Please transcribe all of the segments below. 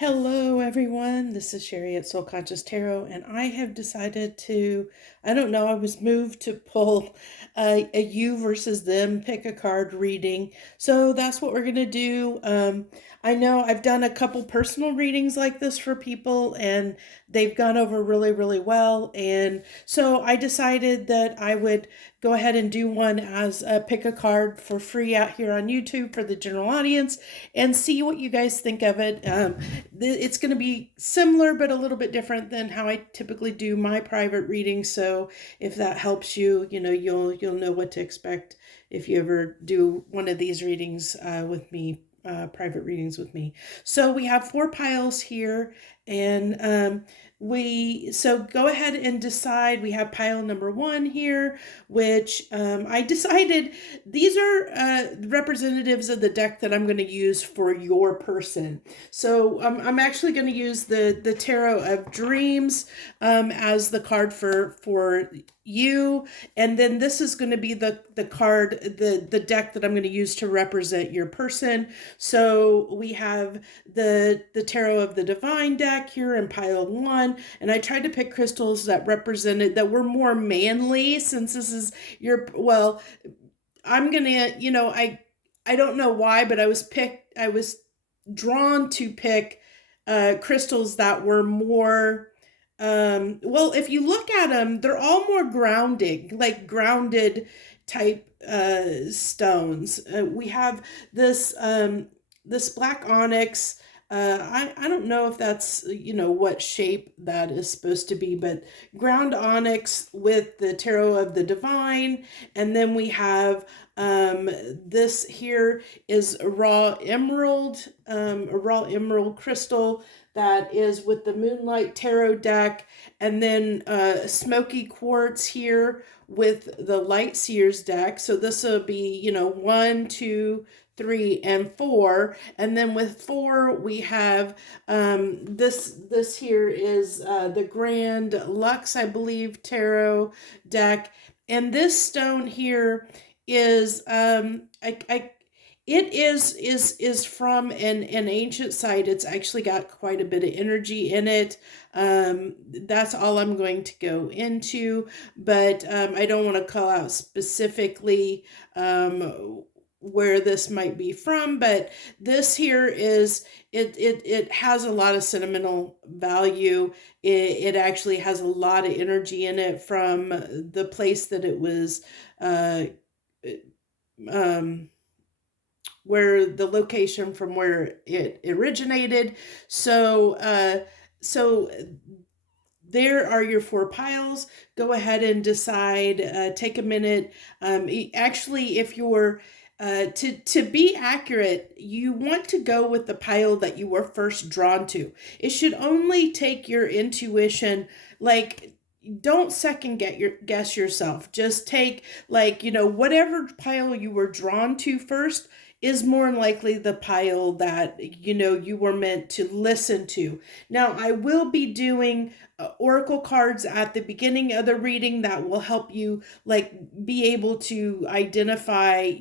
Hello, everyone. This is Sherry at Soul Conscious Tarot, and I have decided to, I don't know, I was moved to pull a you versus them pick a card reading. So that's what we're going to do. I know I've done a couple personal readings like this for people, and they've gone over really, really well. And so I decided that I would go ahead and do one as a pick a card for free out here on YouTube for the general audience and see what you guys think of it. It's going to be similar but a little bit different than how I typically do my private readings. So if that helps you, you'll know what to expect if you ever do one of these readings with me, private readings with me. So we have 4 piles here, and so go ahead and decide. We have pile number 1 here, which I decided these are representatives of the deck that I'm going to use for your person. So I'm actually going to use the Tarot of Dreams as the card for you, and then this is going to be the card, the deck that I'm going to use to represent your person. So we have the Tarot of the Divine deck here in pile 1, and I tried to pick crystals that represented, that were more manly, since this is well, I'm gonna, I don't know why, but I was drawn to pick crystals that were more, well, if you look at them, they're all more grounding, like grounded type stones. We have this black onyx. I don't know if that's, what shape that is supposed to be, but ground onyx with the Tarot of the Divine. And then we have this here is a raw emerald crystal that is with the Moonlight Tarot deck. And then Smoky Quartz here with the Light Seers deck. So this will be, 1, 2, 3, and 4. And then with 4 we have this here is the Grand Lux, I believe, tarot deck. And this stone here is it is from an ancient site. It's actually got quite a bit of energy in it. That's all I'm going to go into, but I don't want to call out specifically where this might be from, but this here is, it has a lot of sentimental value. It actually has a lot of energy in it from the place that it was where the location from where it originated. So there are your 4 piles. Go ahead and decide. Take a minute. Actually, if you're to be accurate, you want to go with the pile that you were first drawn to. It should only take your intuition. Like, don't second guess yourself. Just take, whatever pile you were drawn to first is more than likely the pile that you were meant to listen to. Now, I will be doing oracle cards at the beginning of the reading that will help you be able to identify,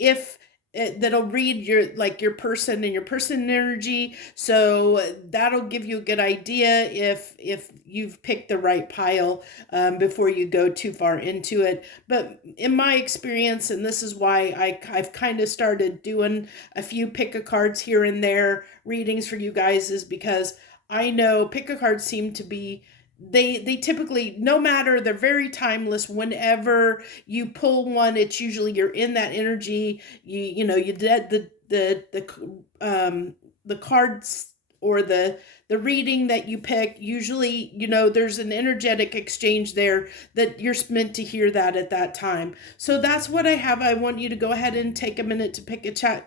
if that'll read your person and your person energy. So that'll give you a good idea if you've picked the right pile before you go too far into it. But in my experience, and this is why I've kind of started doing a few pick a cards here and there readings for you guys, is because I know pick a cards seem to be, they typically, no matter, they're very timeless. Whenever you pull one, it's usually you're in that energy. You did the cards or the reading that you pick. Usually, there's an energetic exchange there that you're meant to hear that at that time. So that's what I have. I want you to go ahead and take a minute to pick a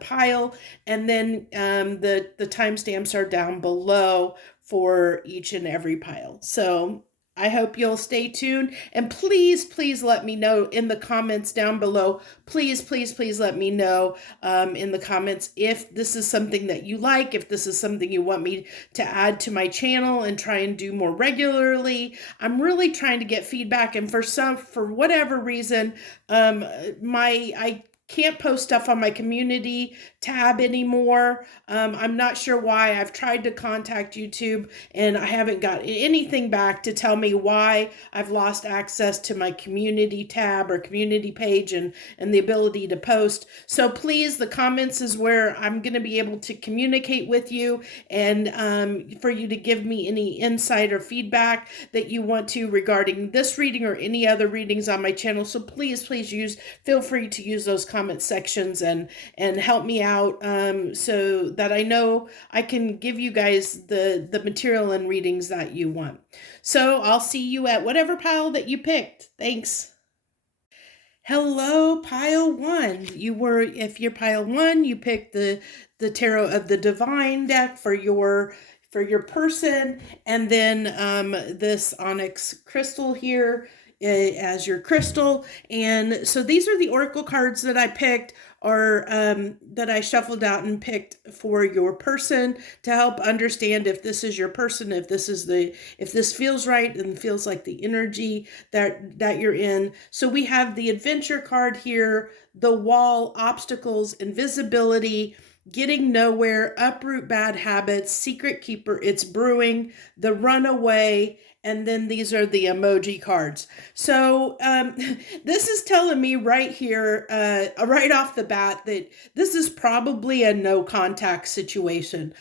pile, and then the timestamps are down below for each and every pile. So I hope you'll stay tuned, and please let me know in the comments down below. Please let me know in the comments if this is something that you like, if this is something you want me to add to my channel and try and do more regularly. I'm really trying to get feedback, and for whatever reason, I can't post stuff on my community tab anymore. I'm not sure why. I've tried to contact YouTube and I haven't got anything back to tell me why I've lost access to my community tab or community page and the ability to post. So please, the comments is where I'm going to be able to communicate with you and for you to give me any insight or feedback that you want to regarding this reading or any other readings on my channel. So please feel free to use those comment sections and help me out so that I know I can give you guys the material and readings that you want. So I'll see you at whatever pile that you picked. Thanks. Hello, pile one. If you're pile one, you picked the Tarot of the Divine deck for your person, and then this Onyx crystal here as your crystal. And so these are the oracle cards that I picked, or that I shuffled out and picked for your person to help understand if this is your person, if this feels right and feels like the energy that you're in. So we have the adventure card here, the wall, obstacles, invisibility, getting nowhere, uproot bad habits, secret keeper, it's brewing, the runaway, and then these are the emoji cards. So this is telling me right here, right off the bat, that this is probably a no contact situation,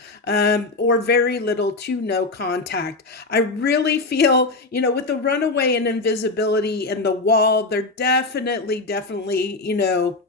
or very little to no contact. I really feel, with the runaway and invisibility and the wall, they're definitely,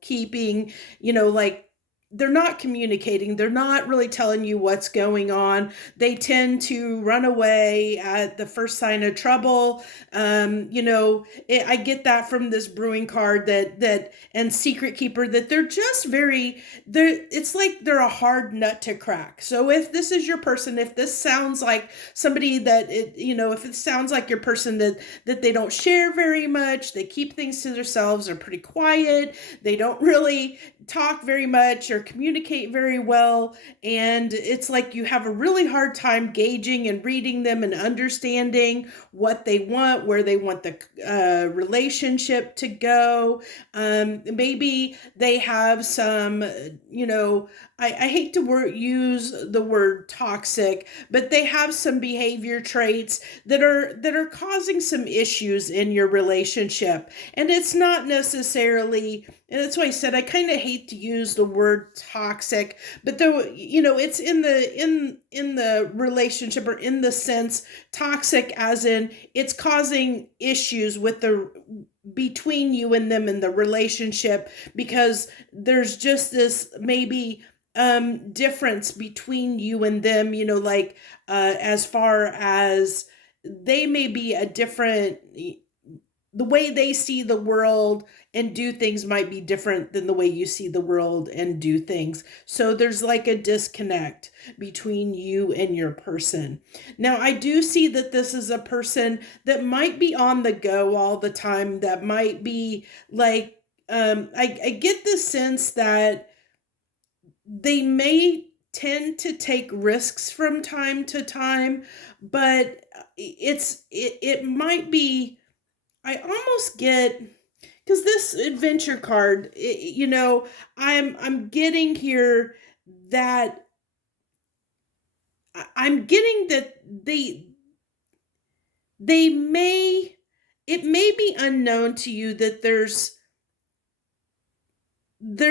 keeping, like, they're not communicating. They're not really telling you what's going on. They tend to run away at the first sign of trouble. I get that from this brewing card and secret keeper, that they're just it's like they're a hard nut to crack. So if this is your person, if this sounds like somebody if it sounds like your person that they don't share very much, they keep things to themselves, are pretty quiet, they don't really talk very much or communicate very well, and it's like you have a really hard time gauging and reading them and understanding what they want, where they want the relationship to go. Maybe they have some, I hate to use the word toxic, but they have some behavior traits that are causing some issues in your relationship. And it's not necessarily, and that's why I said I kind of hate to use the word toxic, but though, it's in the relationship, or in the sense toxic as in it's causing issues between you and them in the relationship, because there's just this maybe difference between you and them, as far as they may be a different, the way they see the world and do things might be different than the way you see the world and do things. So there's like a disconnect between you and your person. Now, I do see that this is a person that might be on the go all the time, that might be like, I get the sense that they may tend to take risks from time to time, but it might be, I almost get, because this adventure card, I'm getting here that I'm getting that they may, it may be unknown to you that there's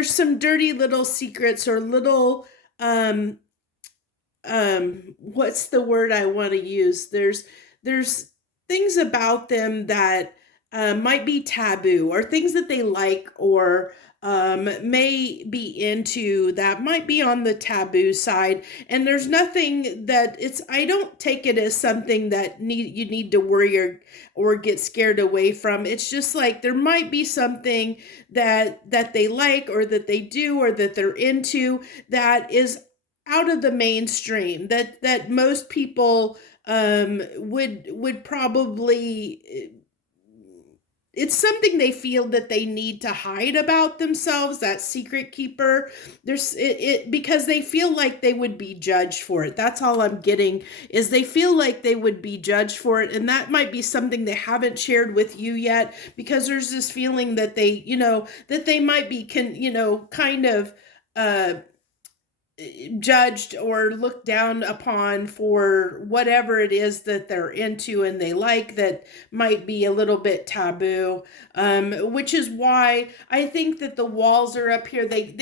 some dirty little secrets or little what's the word I want to use, there's things about them that might be taboo, or things that they like or may be into that might be on the taboo side. And there's nothing that I don't take it as something that you need to worry or get scared away from. It's just like there might be something that they like, or that they do, or that they're into, that is out of the mainstream, that most people would probably it's something they feel that they need to hide about themselves, that secret keeper. Because they feel like they would be judged for it. That's all I'm getting, is they feel like they would be judged for it, and that might be something they haven't shared with you yet, because there's this feeling that that they might be kind of uh judged or looked down upon for whatever it is that they're into and they like, that might be a little bit taboo, which is why I think that the walls are up here. They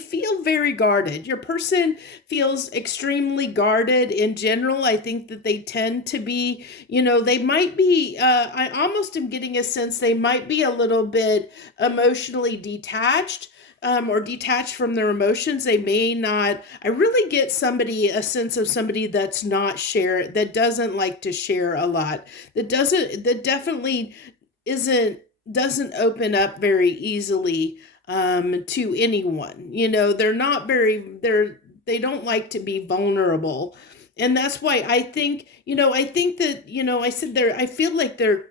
feel very guarded. Your person feels extremely guarded in general. I think that they tend to be, they might be, I almost am getting a sense they might be a little bit emotionally detached, or detached from their emotions. They may not. I really get a sense of somebody that's not that doesn't like to share a lot, that definitely doesn't open up very easily, to anyone. They don't like to be vulnerable. And that's why I think that, I said I feel like they're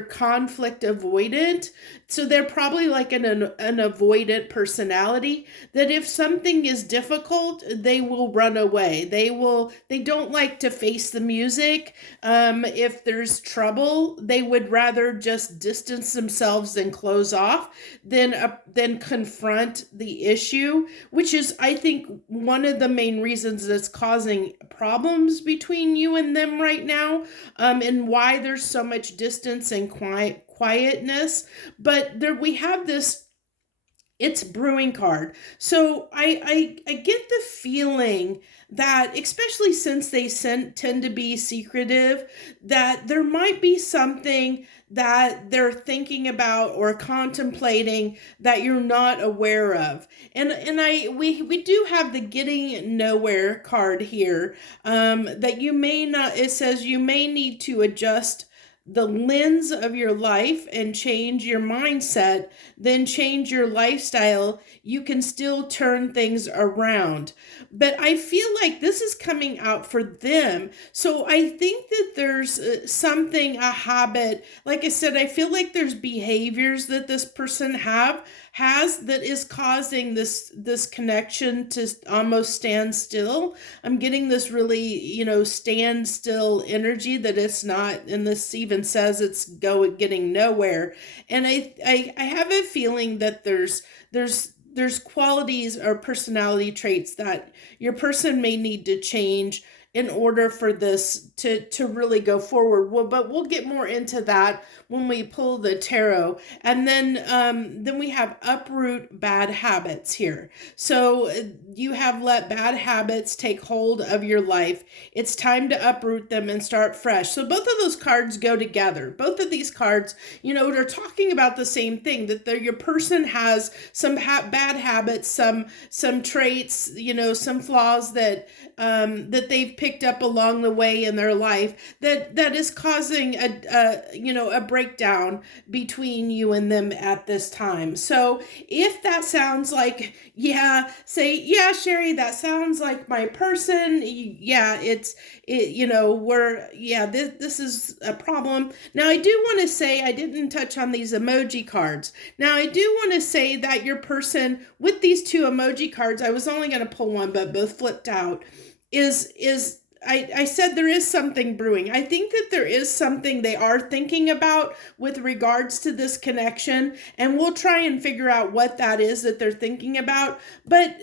conflict avoidant. So they're probably like an avoidant personality, that if something is difficult, they will run away. They don't like to face the music. If there's trouble, they would rather just distance themselves and close off than confront the issue, which is, I think, one of the main reasons that's causing problems between you and them right now, and why there's so much distance and quietness. But we have this, it's brewing card. So I get the feeling that, especially since they tend to be secretive, that there might be something that they're thinking about or contemplating that you're not aware of. And we do have the getting nowhere card here, that you may not, it says you may need to adjust the lens of your life and change your mindset, then change your lifestyle. You can still turn things around. But I feel like this is coming out for them. So I think that there's a habit. Like I said, I feel like there's behaviors that this person has that is causing this connection to almost stand still. I'm getting this really, stand still energy, that it's not, and this even says it's getting nowhere. And I have a feeling that there's qualities or personality traits that your person may need to change in order for this to really go forward. Well, but we'll get more into that when we pull the tarot. And then we have uproot bad habits here. So you have let bad habits take hold of your life. It's time to uproot them and start fresh. So both of those cards go together. Both of these cards, they're talking about the same thing, that your person has some bad habits, some traits, some flaws that they've picked up along the way in their life, that is causing a breakdown between you and them at this time. So if that sounds like, say, yeah, Sherry, that sounds like my person. Yeah, this is a problem. Now, I do want to say, I didn't touch on these emoji cards. Now, I do want to say that your person with these two emoji cards, I was only going to pull one, but both flipped out, I said there is something brewing. I think that there is something they are thinking about with regards to this connection, and we'll try and figure out what that is that they're thinking about. But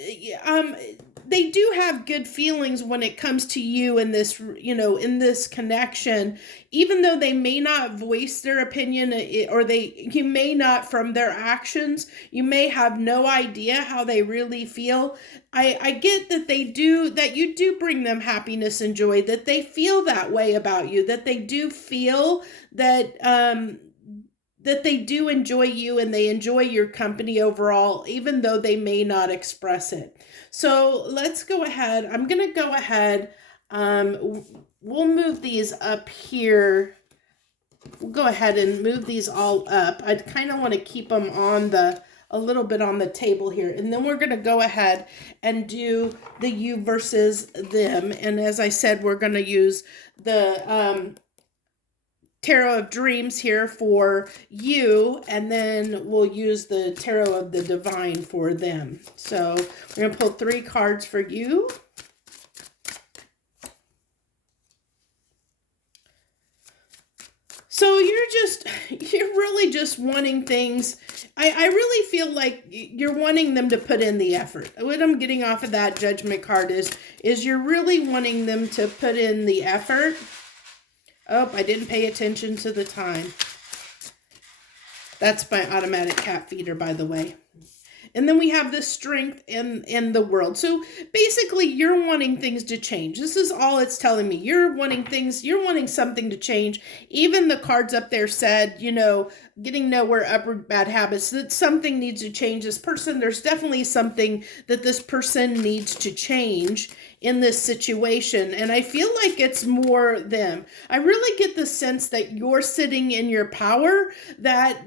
they do have good feelings when it comes to you in this, in this connection, even though they may not voice their opinion, or you may not, from their actions, you may have no idea how they really feel. I get that you do bring them happiness and joy, that they feel that way about you, that they do feel that they do enjoy you and they enjoy your company overall, even though they may not express it. So let's go ahead. I'm going to go ahead. We'll move these up here. We'll go ahead and move these all up. I kind of want to keep them a little bit on the table here. And then we're going to go ahead and do the you versus them. And as I said, we're going to use the Tarot of Dreams here for you, and then we'll use the Tarot of the Divine for them. So we're going to pull 3 cards for you. So you're really just wanting things. I really feel like you're wanting them to put in the effort. What I'm getting off of that Judgment card is you're really wanting them to put in the effort. Oh, I didn't pay attention to the time. That's my automatic cat feeder, by the way. And then we have the strength in the world. So basically, you're wanting things to change. This is all it's telling me. You're wanting something to change. Even the cards up there said, getting nowhere, upward bad habits, that something needs to change. This person, there's definitely something that this person needs to change in this situation. And I feel like it's more them. I really get the sense that you're sitting in your power, that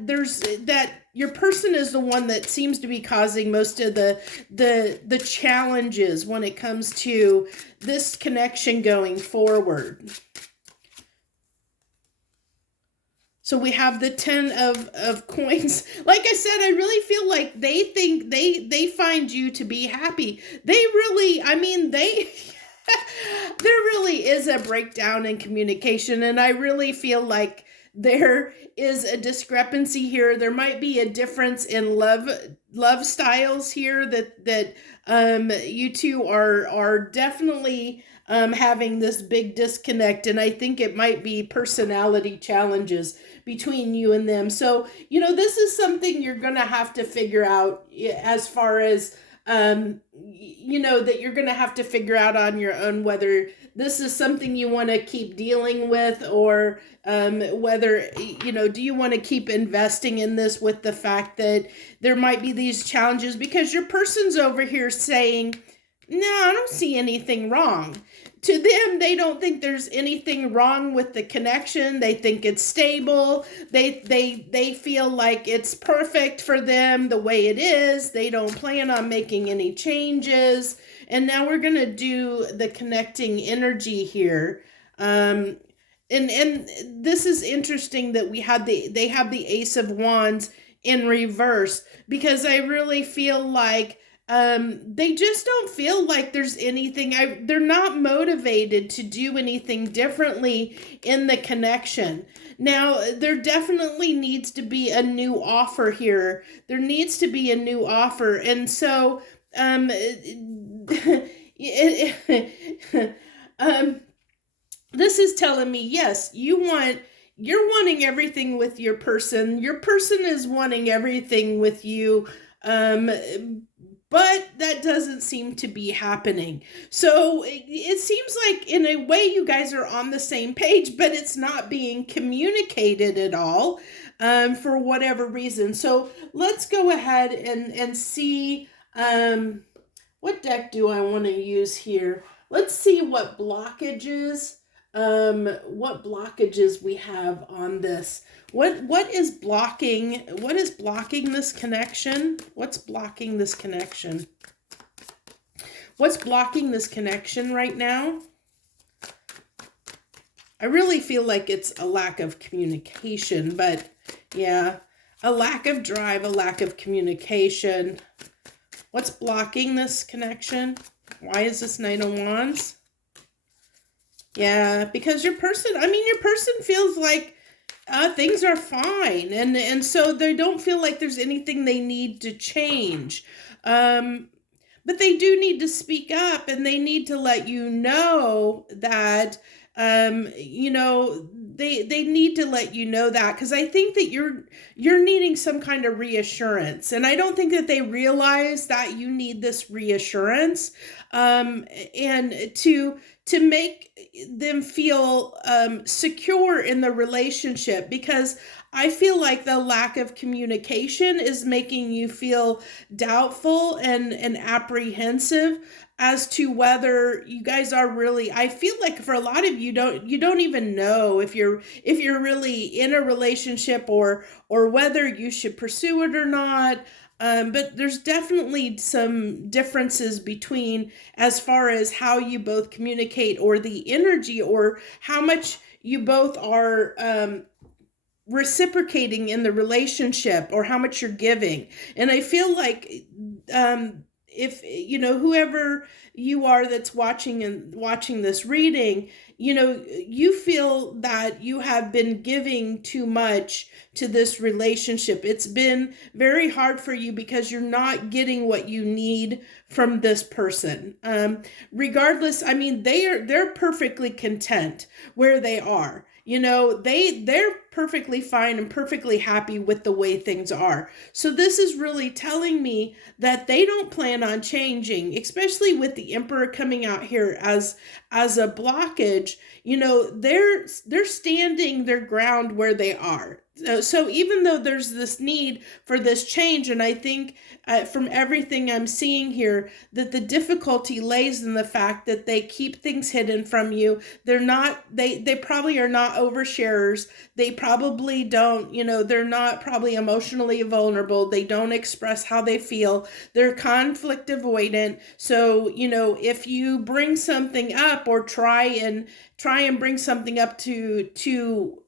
your person is the one that seems to be causing most of the challenges when it comes to this connection going forward. So we have the 10 of coins. Like I said, I really feel like they think they find you to be happy. They really, there really is a breakdown in communication, and I really feel like there is a discrepancy here. There might be a difference in love styles here that you two are definitely having this big disconnect, and I think it might be personality challenges between you and them. So, this is something you're going to have to figure out as far as that you're going to have to figure out on your own whether this is something you want to keep dealing with, or whether, do you want to keep investing in this with the fact that there might be these challenges, because your person's over here saying, no, I don't see anything wrong. To them, they don't think there's anything wrong with the connection. They think it's stable. They feel like it's perfect for them the way it is. They don't plan on making any changes. And now we're going to do the connecting energy here. And this is interesting that they have the Ace of Wands in reverse, because I really feel like they just don't feel like there's anything. They're not motivated to do anything differently in the connection. Now, there definitely needs to be a new offer here. There needs to be a new offer. And so, this is telling me, yes, you're wanting everything with your person. Your person is wanting everything with you. But that doesn't seem to be happening. So it seems like in a way you guys are on the same page, but it's not being communicated at all for whatever reason. So let's go ahead and see what deck do I want to use here. Let's see what blockages we have on this. What is blocking this connection? What's blocking this connection? What's blocking this connection right now? I really feel like it's a lack of communication, but yeah, a lack of drive, a lack of communication. What's blocking this connection? Why is this Knight of Wands? Yeah, because your person feels like things are fine, and so they don't feel like there's anything they need to change. But they do need to speak up, and they need to let you know that, they need to let you know that, because I think that you're needing some kind of reassurance, and I don't think that they realize that you need this reassurance, and to make them feel secure in the relationship, because I feel like the lack of communication is making you feel doubtful and apprehensive as to whether you guys are really. I feel like for a lot of you don't even know if you're really in a relationship or whether you should pursue it or not. But there's definitely some differences between as far as how you both communicate, or the energy, or how much you both are reciprocating in the relationship, or how much you're giving. And I feel like if whoever you are that's watching this reading, you feel that you have been giving too much to this relationship. It's been very hard for you because you're not getting what you need from this person. Regardless, I mean, they're perfectly content where they are. They're perfectly fine and perfectly happy with the way things are. So this is really telling me that they don't plan on changing, especially with the Emperor coming out here as a blockage. They're standing their ground where they are. So even though there's this need for this change, and I think from everything I'm seeing here, that the difficulty lays in the fact that they keep things hidden from you. They probably are not oversharers. They probably don't, they're not probably emotionally vulnerable. They don't express how they feel. They're conflict avoidant. So, if you bring something up or try and bring something up to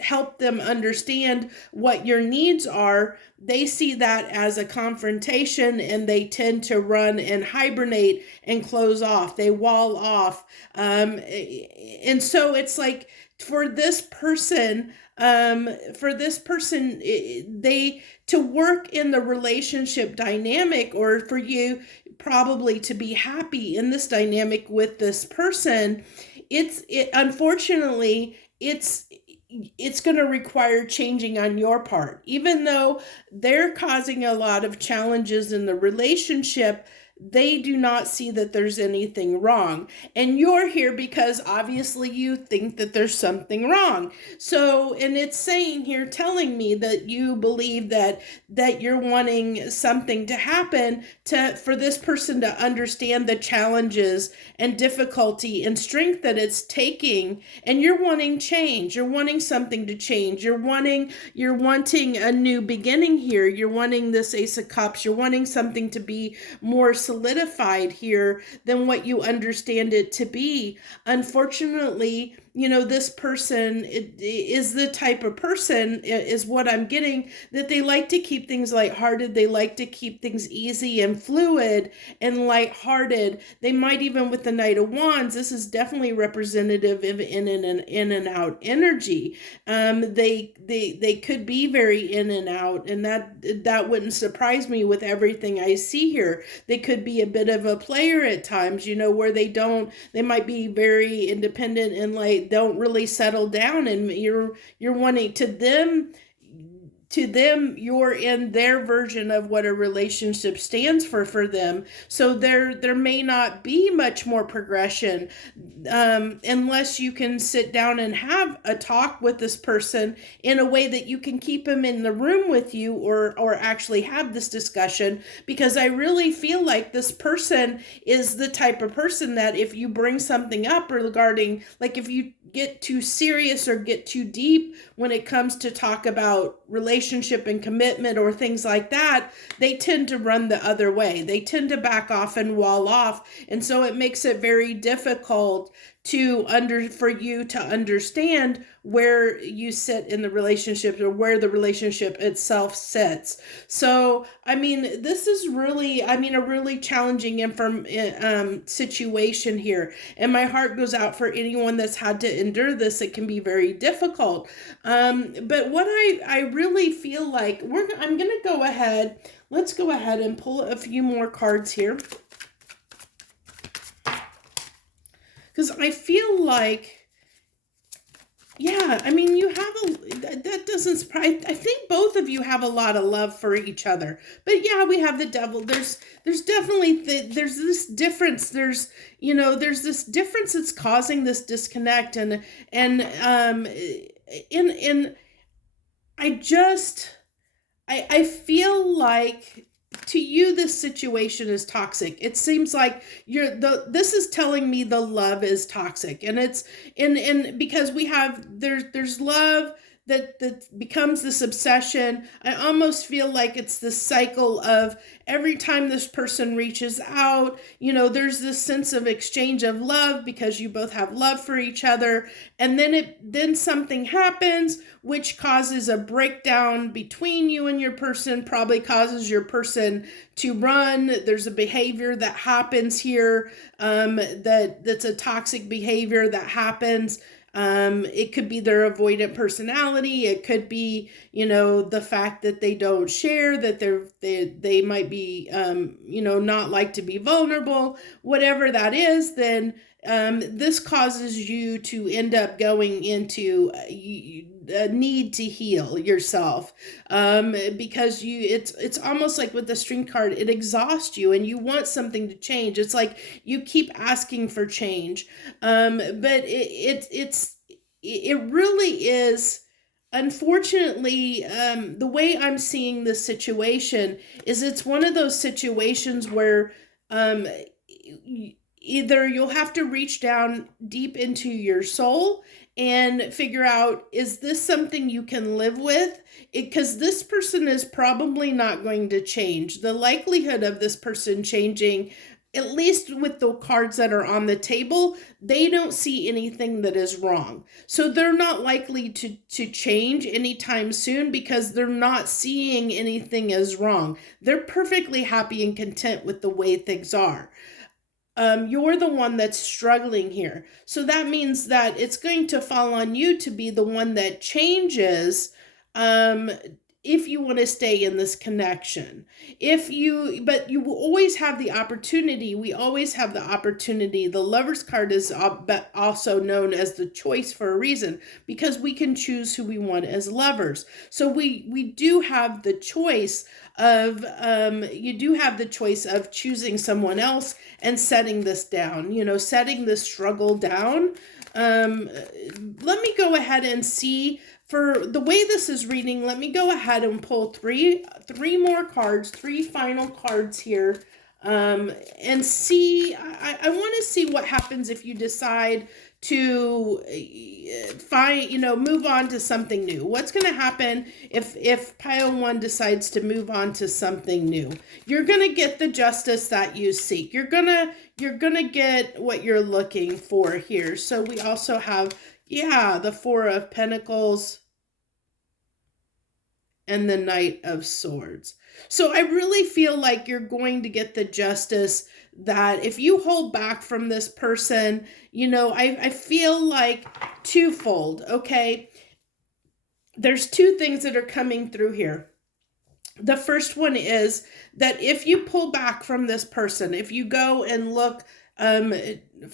help them understand what your needs are, they see that as a confrontation, and they tend to run and hibernate and close off. They wall off. And so it's like, for this person, they to work in the relationship dynamic, or for you probably to be happy in this dynamic with this person, unfortunately, it's going to require changing on your part. Even though they're causing a lot of challenges in the relationship, they do not see that there's anything wrong. And you're here because obviously you think that there's something wrong. So, and it's saying here, telling me that you believe that you're wanting something to happen for this person to understand the challenges and difficulty and strength that it's taking. And you're wanting change. You're wanting something to change. You're wanting a new beginning here. You're wanting this Ace of Cups. You're wanting something to be more solidified here than what you understand it to be. Unfortunately, this person is the type of person, is what I'm getting, that they like to keep things lighthearted. They like to keep things easy and fluid and lighthearted. They might even, with the Knight of Wands, this is definitely representative of in and out energy. They could be very in and out, and that wouldn't surprise me with everything I see here. They could be a bit of a player at times, where they might be very independent and don't really settle down, and you're wanting to them, you're in their version of what a relationship stands for them. So there may not be much more progression unless you can sit down and have a talk with this person in a way that you can keep them in the room with you, or actually have this discussion. Because I really feel like this person is the type of person that if you bring something up regarding, like if you get too serious or get too deep when it comes to talk about relationship and commitment or things like that, they tend to run the other way. They tend to back off and wall off. And so it makes it very difficult for you to understand where you sit in the relationship, or where the relationship itself sits. So, I mean, this is really, a really challenging situation here. And my heart goes out for anyone that's had to endure this. It can be very difficult. But what I really feel like, I'm going to go ahead. Let's go ahead and pull a few more cards here. Because I feel like, you have that doesn't surprise. I think both of you have a lot of love for each other. But yeah, we have the Devil. There's definitely, there's this difference. There's this difference that's causing this disconnect. And I feel like, to you, this situation is toxic. It seems like this is telling me the love is toxic, and it's and because there's love, that becomes this obsession. I almost feel like it's this cycle of every time this person reaches out, there's this sense of exchange of love because you both have love for each other, and then something happens which causes a breakdown between you and your person, probably causes your person to run. There's a behavior that happens here, that's a toxic behavior that happens. It could be their avoidant personality. It could be, the fact that they don't share, that they might be, not like to be vulnerable. Whatever that is, then this causes you to end up going into a need to heal yourself, because it's almost like with the string card, it exhausts you and you want something to change. It's like you keep asking for change, but it really is. Unfortunately, the way I'm seeing this situation is it's one of those situations where either you'll have to reach down deep into your soul and figure out, is this something you can live with? Because this person is probably not going to change. The likelihood of this person changing, at least with the cards that are on the table, they don't see anything that is wrong. So they're not likely to change anytime soon because they're not seeing anything as wrong. They're perfectly happy and content with the way things are. You're the one that's struggling here. So that means that it's going to fall on you to be the one that changes, if you want to stay in this connection. But you will always have the opportunity. We always have the opportunity. The Lover's card is also known as the choice for a reason, because we can choose who we want as lovers. So we do have the choice of, you do have the choice of choosing someone else and setting this down, setting this struggle down. Let me go ahead and see. For the way this is reading, let me go ahead and pull three more cards, three final cards here, and see. I want to see what happens if you decide to move on to something new. What's going to happen if pile one decides to move on to something new? You're going to get the justice that you seek. You're going to get what you're looking for here. So we also have, the Four of Pentacles and the Knight of Swords. So I really feel like you're going to get the justice that if you hold back from this person, I feel like twofold, okay? There's two things that are coming through here. The first one is that if you pull back from this person, if you go and look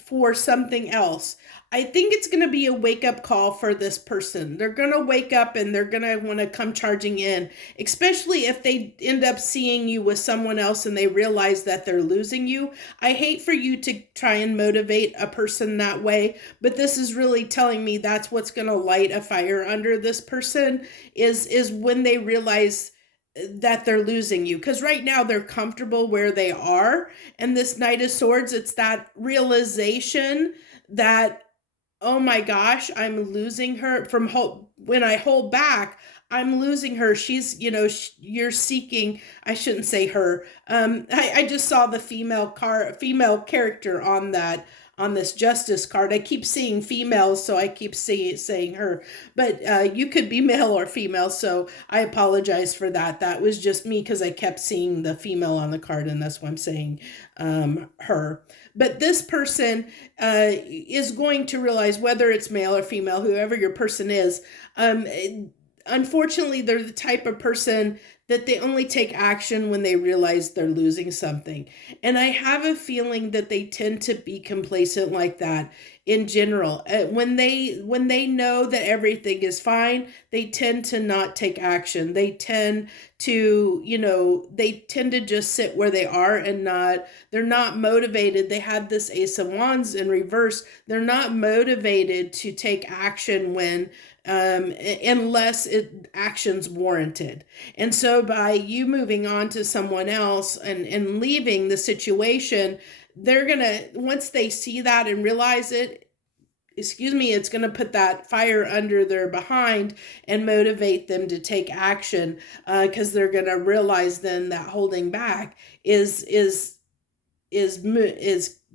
for something else, I think it's going to be a wake-up call for this person. They're going to wake up and they're going to want to come charging in, especially if they end up seeing you with someone else and they realize that they're losing you. I hate for you to try and motivate a person that way, but this is really telling me that's what's going to light a fire under this person, is when they realize that they're losing you. Because right now they're comfortable where they are. And this Knight of Swords, it's that realization that, oh my gosh, I'm losing her. When I hold back, I'm losing her. She's, you're seeking, I shouldn't say her. I just saw the female character on this Justice card. I keep seeing females, so I keep saying her. But you could be male or female, so I apologize for that. That was just me because I kept seeing the female on the card, and that's why I'm saying her. But this person is going to realize, whether it's male or female, whoever your person is, unfortunately, they're the type of person that they only take action when they realize they're losing something. And I have a feeling that they tend to be complacent like that in general. When they know that everything is fine, they tend to not take action. They tend to just sit where they are and they're not motivated. They have this Ace of Wands in reverse. They're not motivated to take action when unless action's warranted. And so by you moving on to someone else and leaving the situation, they're gonna, once they see that and realize it, excuse me, it's going to put that fire under their behind and motivate them to take action, because they're going to realize then that holding back is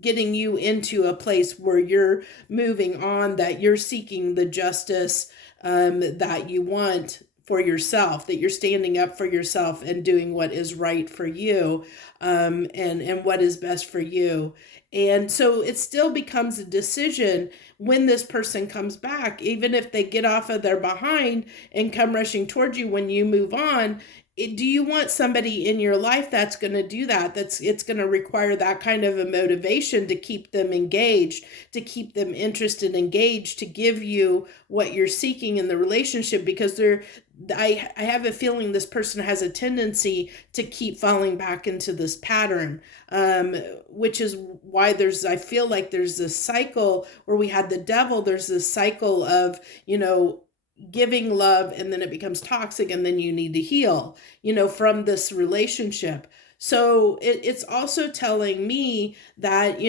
getting you into a place where you're moving on, that you're seeking the justice that you want for yourself, that you're standing up for yourself and doing what is right for you, and what is best for you. And so it still becomes a decision when this person comes back, even if they get off of their behind and come rushing towards you when you move on. Do you want somebody in your life that's going to do that? It's going to require that kind of a motivation to keep them engaged, to keep them interested, engaged, to give you what you're seeking in the relationship, because I have a feeling this person has a tendency to keep falling back into this pattern, which is why I feel like there's this cycle where we had the devil. There's this cycle of, giving love, and then it becomes toxic, and then you need to heal, from this relationship. So it's also telling me that,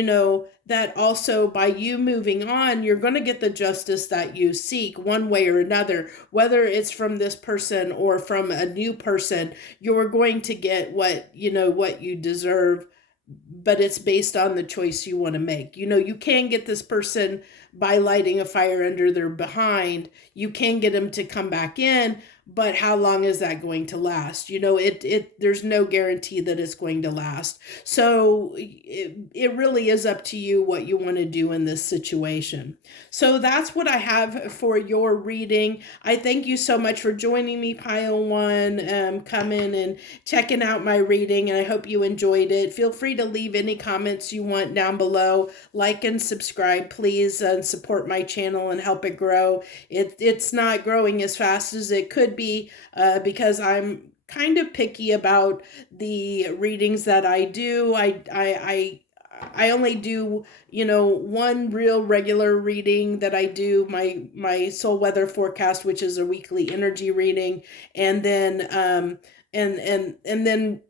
that also by you moving on, you're going to get the justice that you seek one way or another, whether it's from this person or from a new person. You're going to get what you deserve, but it's based on the choice you want to make. You can get this person by lighting a fire under their behind. You can get them to come back in, but how long is that going to last? There's no guarantee that it's going to last. So it really is up to you what you want to do in this situation. So that's what I have for your reading. I thank you so much for joining me, Pile One, coming and checking out my reading, and I hope you enjoyed it. Feel free to leave any comments you want down below. Like and subscribe, please, and support my channel and help it grow. It's not growing as fast as it could be, because I'm kind of picky about the readings that I do. I only do, one real regular reading that I do, my soul weather forecast, which is a weekly energy reading, and then and then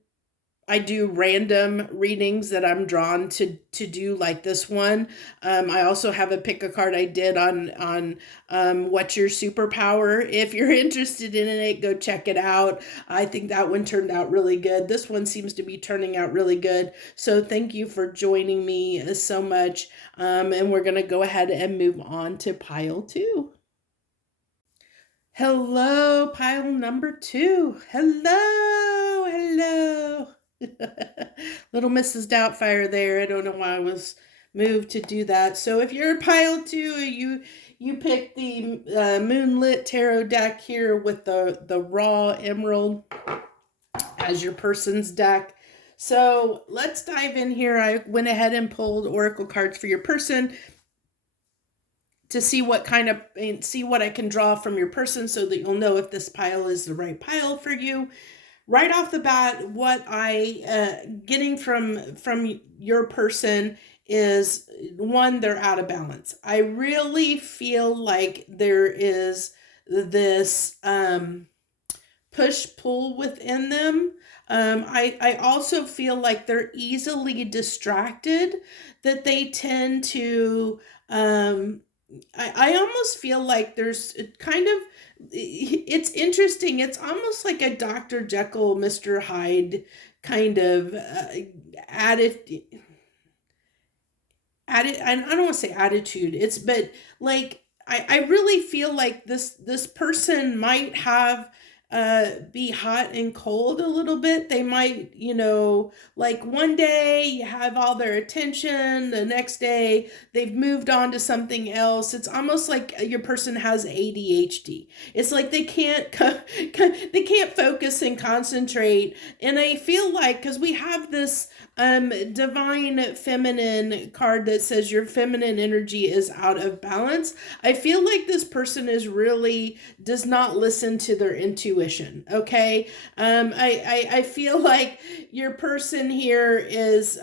I do random readings that I'm drawn to do, like this one. I also have a pick a card I did on what's your superpower. If you're interested in it, go check it out. I think that one turned out really good. This one seems to be turning out really good. So thank you for joining me so much. And we're going to go ahead and move on to pile 2. Hello, pile number 2. Hello. Little Mrs. Doubtfire there. I don't know why I was moved to do that. So if you're a pile 2, you pick the Moonlit Tarot deck here with the raw emerald as your person's deck. So let's dive in here. I went ahead and pulled oracle cards for your person to see what I can draw from your person, so that you'll know if this pile is the right pile for you. Right off the bat, what I getting from your person is, one, they're out of balance. I really feel like there is this push-pull within them. I also feel like they're easily distracted, that they tend to I almost feel like there's kind of, it's interesting. It's almost like a Dr. Jekyll, Mr. Hyde kind of attitude. I don't want to say attitude. But like, I really feel like this person might have be hot and cold a little bit. They might, like one day you have all their attention, the next day they've moved on to something else. It's almost like your person has ADHD. It's like they can't focus and concentrate. And I feel like, because we have this divine feminine card that says your feminine energy is out of balance, I feel like this person does not listen to their intuition. Okay. I feel like your person here is,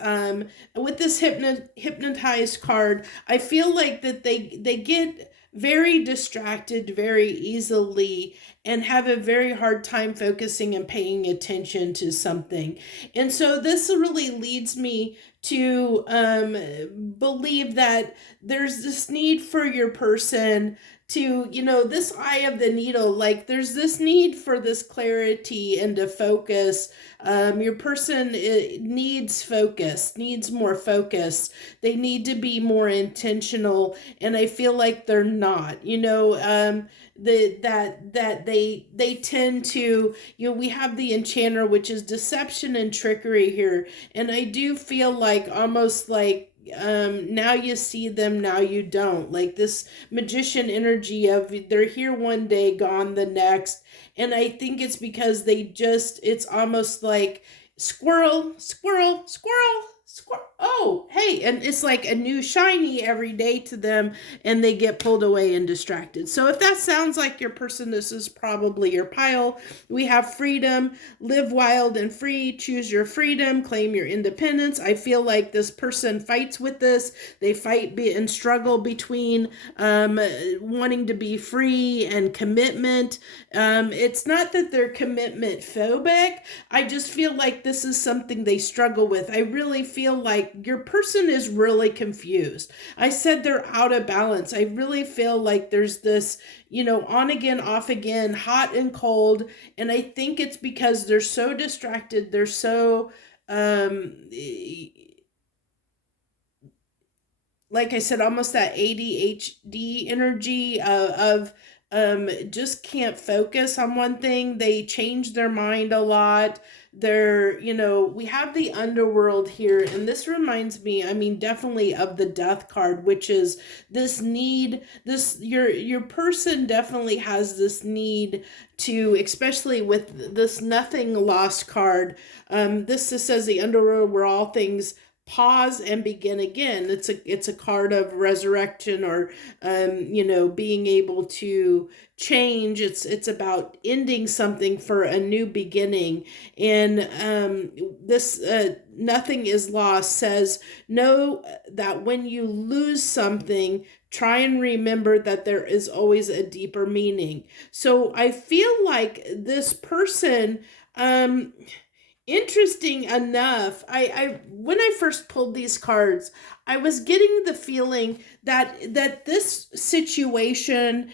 with this hypnotized card, I feel like that they get very distracted very easily and have a very hard time focusing and paying attention to something. And so this really leads me to believe that there's this need for your person to, this eye of the needle, like there's this need for this clarity and to focus. Your person needs focus, needs more focus. They need to be more intentional, and I feel like they're not. That they tend to, we have the enchanter, which is deception and trickery here, and I do feel like almost like now you see them, now you don't, like this magician energy of they're here one day, gone the next. And I think it's because it's almost like squirrel, squirrel, squirrel, squirrel. Oh, hey, and it's like a new shiny every day to them, and they get pulled away and distracted. So if that sounds like your person, this is probably your pile. We have freedom, live wild and free, choose your freedom, claim your independence. I feel like this person fights with this. They fight and struggle between wanting to be free and commitment. It's not that they're commitment phobic. I just feel like this is something they struggle with. I really feel like your person is really confused. I said they're out of balance. I really feel like there's this, on again, off again, hot and cold. And I think it's because they're so distracted. They're so, like I said, almost that ADHD energy of just can't focus on one thing. They change their mind a lot. We have the underworld here, and this reminds me, definitely of the death card, which is this need, your person definitely has this need to, especially with this nothing lost card. This says the underworld where all things pause and begin again. It's a card of resurrection, or being able to change. It's about ending something for a new beginning. And this nothing is lost says, know that when you lose something, try and remember that there is always a deeper meaning. So I feel like this person, interesting enough, I when I first pulled these cards, I was getting the feeling that this situation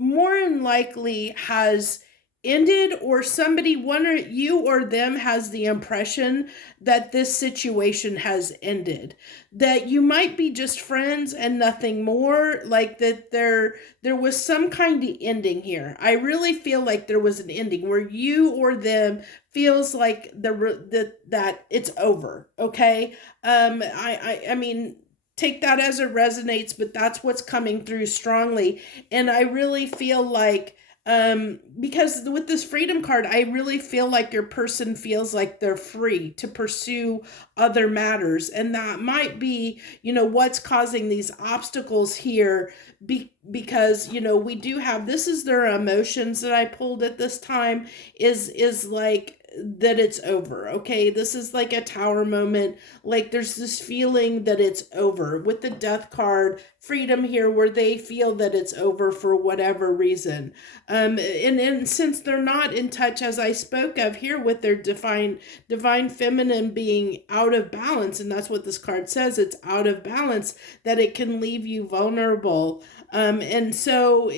more than likely has ended, or somebody, one or you or them, has the impression that this situation has ended, that you might be just friends and nothing more, like that there was some kind of ending here. I really feel like there was an ending where you or them feels like that it's over. Okay. I mean, take that as it resonates, but that's what's coming through strongly. And I really feel like, because with this freedom card, I really feel like your person feels like they're free to pursue other matters. And that might be, what's causing these obstacles here, because, we do have, this is their emotions that I pulled at this time, is like, that it's over. Okay, this is like a tower moment, like there's this feeling that it's over with the death card, freedom here, where they feel that it's over for whatever reason. And since they're not in touch, as I spoke of here, with their divine feminine being out of balance, and that's what this card says, it's out of balance, that it can leave you vulnerable. And so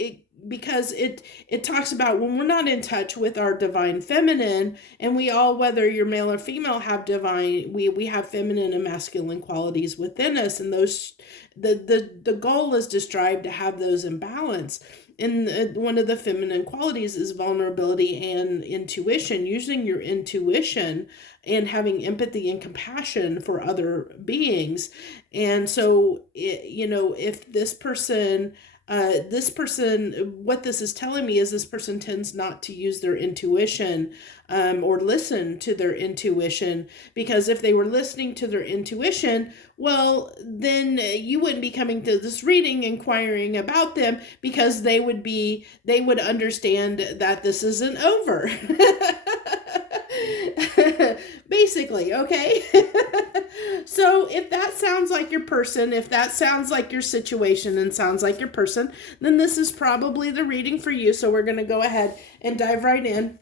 because it talks about when we're not in touch with our divine feminine, and we all, whether you're male or female, have divine, we have feminine and masculine qualities within us, and those, the goal is to strive to have those in balance. And one of the feminine qualities is vulnerability and intuition, using your intuition and having empathy and compassion for other beings. And so if this person, what this is telling me is this person tends not to use their intuition, or listen to their intuition, because if they were listening to their intuition, well, then you wouldn't be coming to this reading inquiring about them, because they would understand that this isn't over. Basically, okay? So if that sounds like your person, if that sounds like your situation and sounds like your person, then this is probably the reading for you. So we're going to go ahead and dive right in.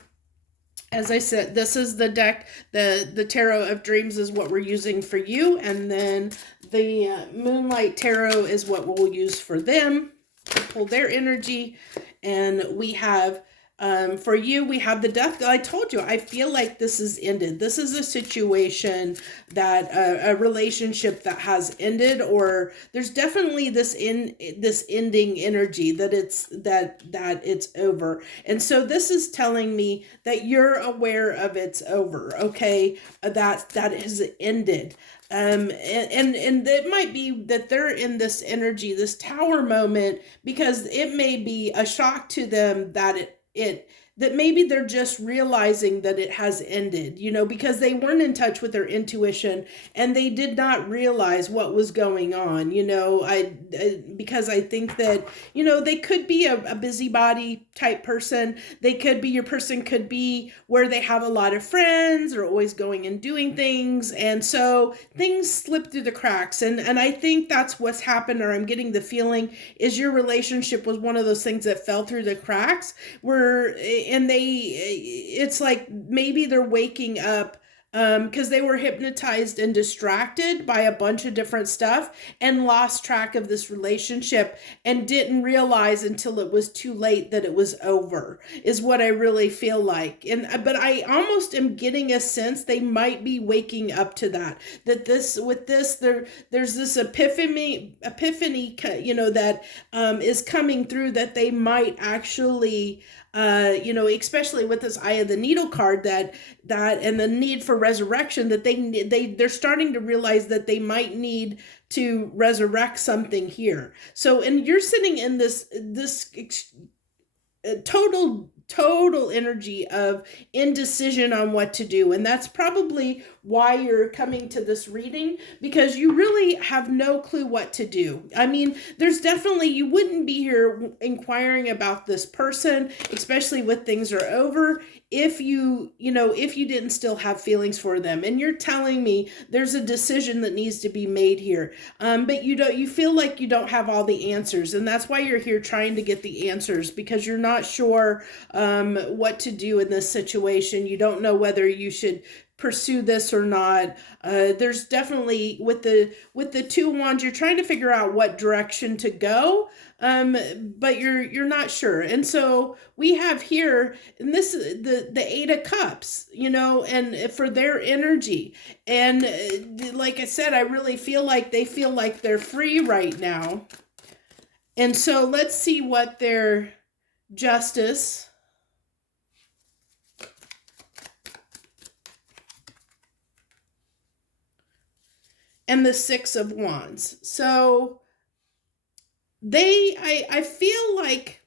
As I said, this is the deck. The Tarot of Dreams is what we're using for you, and then the Moonlight Tarot is what we'll use for them to pull their energy. And we have, for you, we have the Death. I told you, I feel like this is ended. This is a situation that a relationship that has ended, or there's definitely this ending energy that it's over. And so this is telling me that you're aware of it's over. Okay, that has ended. And it might be that they're in this energy, this tower moment, because it may be a shock to them that that maybe they're just realizing that it has ended, because they weren't in touch with their intuition and they did not realize what was going on. Because I think that, they could be a busybody type person. Your person could be where they have a lot of friends or always going and doing things. And so things slip through the cracks. And I think that's what's happened, or I'm getting the feeling is your relationship was one of those things that fell through the cracks it's like maybe they're waking up because they were hypnotized and distracted by a bunch of different stuff and lost track of this relationship and didn't realize until it was too late that it was over, is what I really feel like. But I almost am getting a sense they might be waking up to that there's this epiphany that is coming through, that they might actually especially with this Eye of the Needle card, that and the need for resurrection, that they're starting to realize that they might need to resurrect something here. So, and you're sitting in this total energy of indecision on what to do. And that's probably why you're coming to this reading, because you really have no clue what to do. I mean, there's definitely, you wouldn't be here inquiring about this person, especially when things are over, if you didn't still have feelings for them. And you're telling me there's a decision that needs to be made here. But you feel like you don't have all the answers. And that's why you're here trying to get the answers, because you're not sure what to do in this situation. You don't know whether you should pursue this or not. There's definitely, with the Two Wands, you're trying to figure out what direction to go, but you're not sure. And so we have here, and this the Eight of Cups, and for their energy. And like I said, I really feel like they feel like they're free right now. And so let's see what their Justice, and the Six of Wands. So I feel like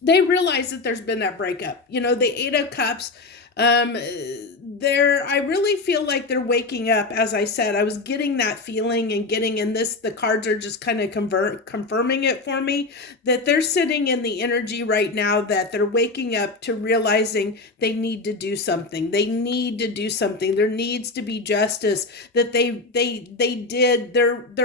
they realize that there's been that breakup. The Eight of Cups, I really feel like they're waking up. As I said, I was getting that feeling and the cards are just kind of confirming it for me, that they're sitting in the energy right now, that they're waking up to realizing they need to do something. They need to do something. There needs to be justice, that they're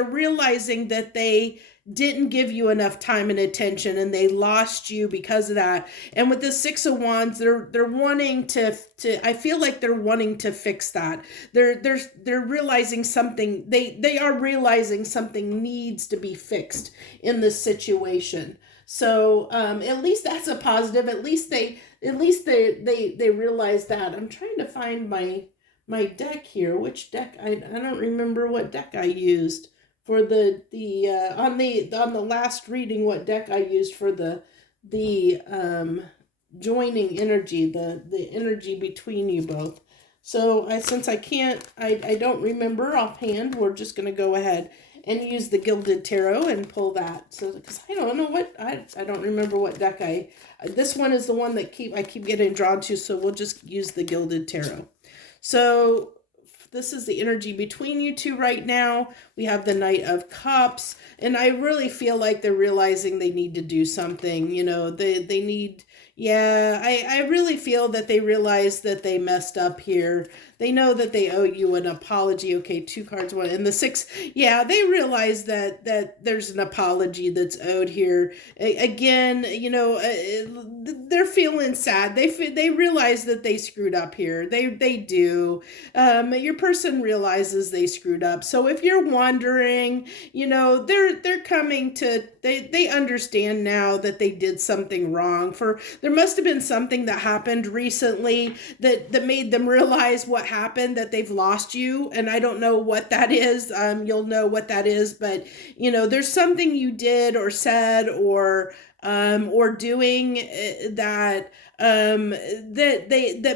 realizing that they didn't give you enough time and attention, and they lost you because of that. And with the Six of Wands, they're wanting to I feel like they're wanting to fix that. They're realizing something. They are realizing something needs to be fixed in this situation. So at least that's a positive. At least they realize that. I'm trying to find my deck here. Which deck? I don't remember what deck I used for on the last reading, what deck I used for the joining energy, the energy between you both. So since I don't remember offhand, we're just going to go ahead and use the Gilded Tarot and pull that. So, because I don't know I don't remember what deck this one is the one that I keep getting drawn to, so we'll just use the Gilded Tarot. So this is the energy between you two right now. We have the Knight of Cups, and I really feel like they're realizing they need to do something. They need, Yeah, I really feel that they realize that they messed up here. They know that they owe you an apology. Okay, two cards, one and the six. Yeah, they realize that there's an apology that's owed here. Again, they're feeling sad. They realize that they screwed up here. They do. Your person realizes they screwed up. So if you're wondering, they're coming to they understand now that they did something wrong. For there must have been something that happened recently that made them realize what happened, that they've lost you, and I don't know what that is. You'll know what that is, but there's something you did or said or doing that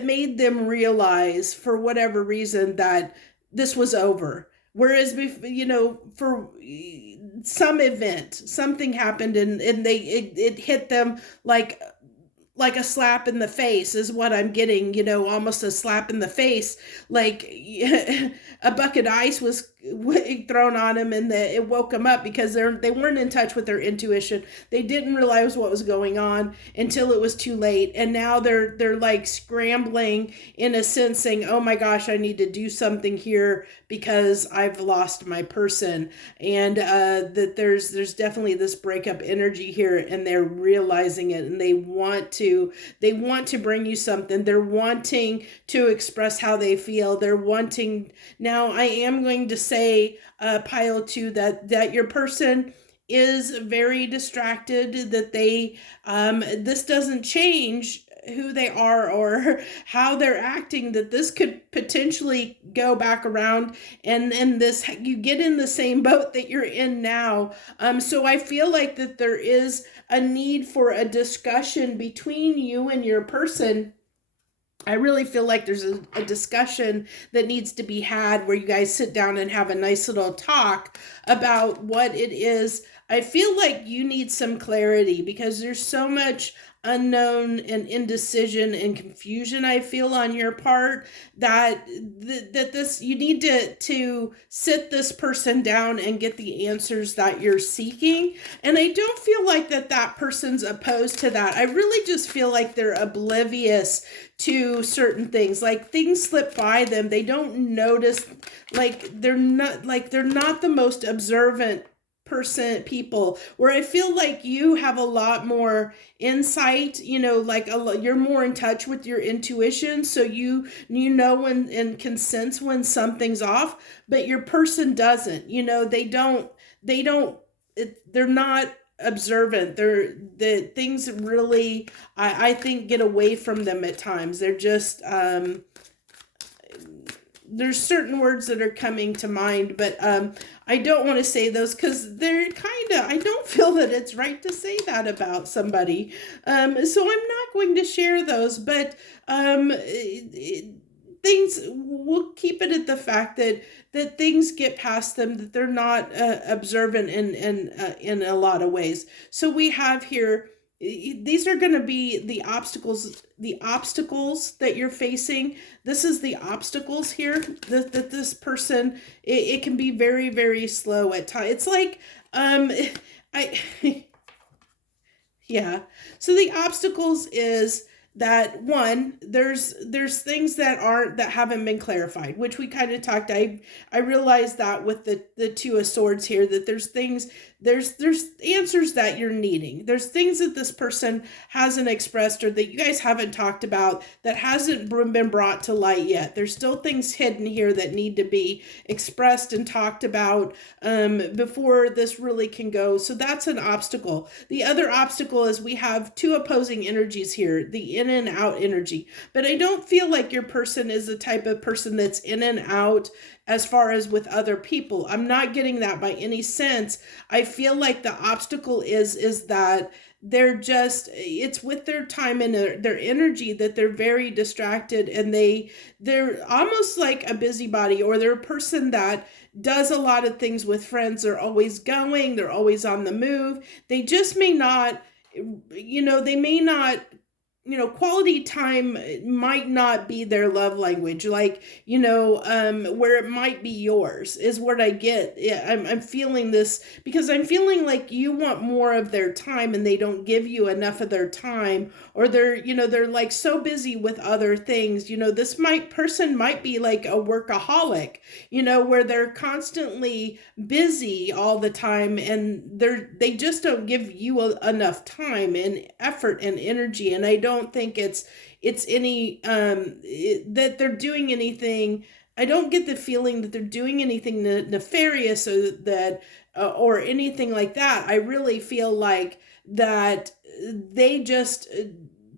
made them realize for whatever reason that this was over. Whereas, for some event, something happened and it hit them like a slap in the face is what I'm getting, almost a slap in the face, like a bucket of ice was thrown on him and it woke them up because they weren't in touch with their intuition. They didn't realize what was going on until it was too late, and now they're like scrambling in a sense, saying, "Oh my gosh, I need to do something here because I've lost my person," and that there's definitely this breakup energy here, and they're realizing it, and they want to bring you something. They're wanting to express how they feel. They're wanting. Now I am going to say, pile two, that your person is very distracted, that this doesn't change who they are or how they're acting, that this could potentially go back around and this you get in the same boat that you're in now. So I feel like that there is a need for a discussion between you and your person. I really feel like there's a discussion that needs to be had where you guys sit down and have a nice little talk about what it is. I feel like you need some clarity because there's so much unknown and indecision and confusion I feel on your part that this you need to sit this person down and get the answers that you're seeking. And I don't feel like that person's opposed to that. I really just feel like they're oblivious to certain things, like things slip by them. They don't notice, they're not the most observant people, where I feel like you have a lot more insight, you're more in touch with your intuition, so you know when and can sense when something's off, but your person doesn't. They're not observant. The things really, I think, get away from them at times. They're just there's certain words that are coming to mind, but I don't want to say those because they're I don't feel that it's right to say that about somebody. So I'm not going to share those, but things, we'll keep it at the fact that things get past them, that they're not observant in a lot of ways. So we have here, these are going to be the obstacles that you're facing. This is the obstacles here that this person, it can be very, very slow at times. It's like I yeah. So the obstacles is that, one, there's things that haven't been clarified, which we kind of talked. I realized that with the two of swords here, that there's answers that you're needing. There's things that this person hasn't expressed or that you guys haven't talked about that hasn't been brought to light yet. There's still things hidden here that need to be expressed and talked about before this really can go. So that's an obstacle. The other obstacle is we have two opposing energies here, the in and out energy. But I don't feel like your person is the type of person that's in and out as far as with other people. I'm not getting that by any sense. I feel like the obstacle is that they're just, it's with their time and their energy that they're very distracted, and they're almost like a busybody, or they're a person that does a lot of things with friends. They're always going, they're always on the move. They just may not, they may not quality time might not be their love language, like, where it might be yours is what I get. Yeah, I'm feeling this because I'm feeling like you want more of their time and they don't give you enough of their time, or they're like so busy with other things. This person might be like a workaholic, where they're constantly busy all the time, and they just don't give you enough time and effort and energy. And I don't think it's any that they're doing anything. I don't get the feeling that they're doing anything nefarious, or that or anything like that. I really feel like that they just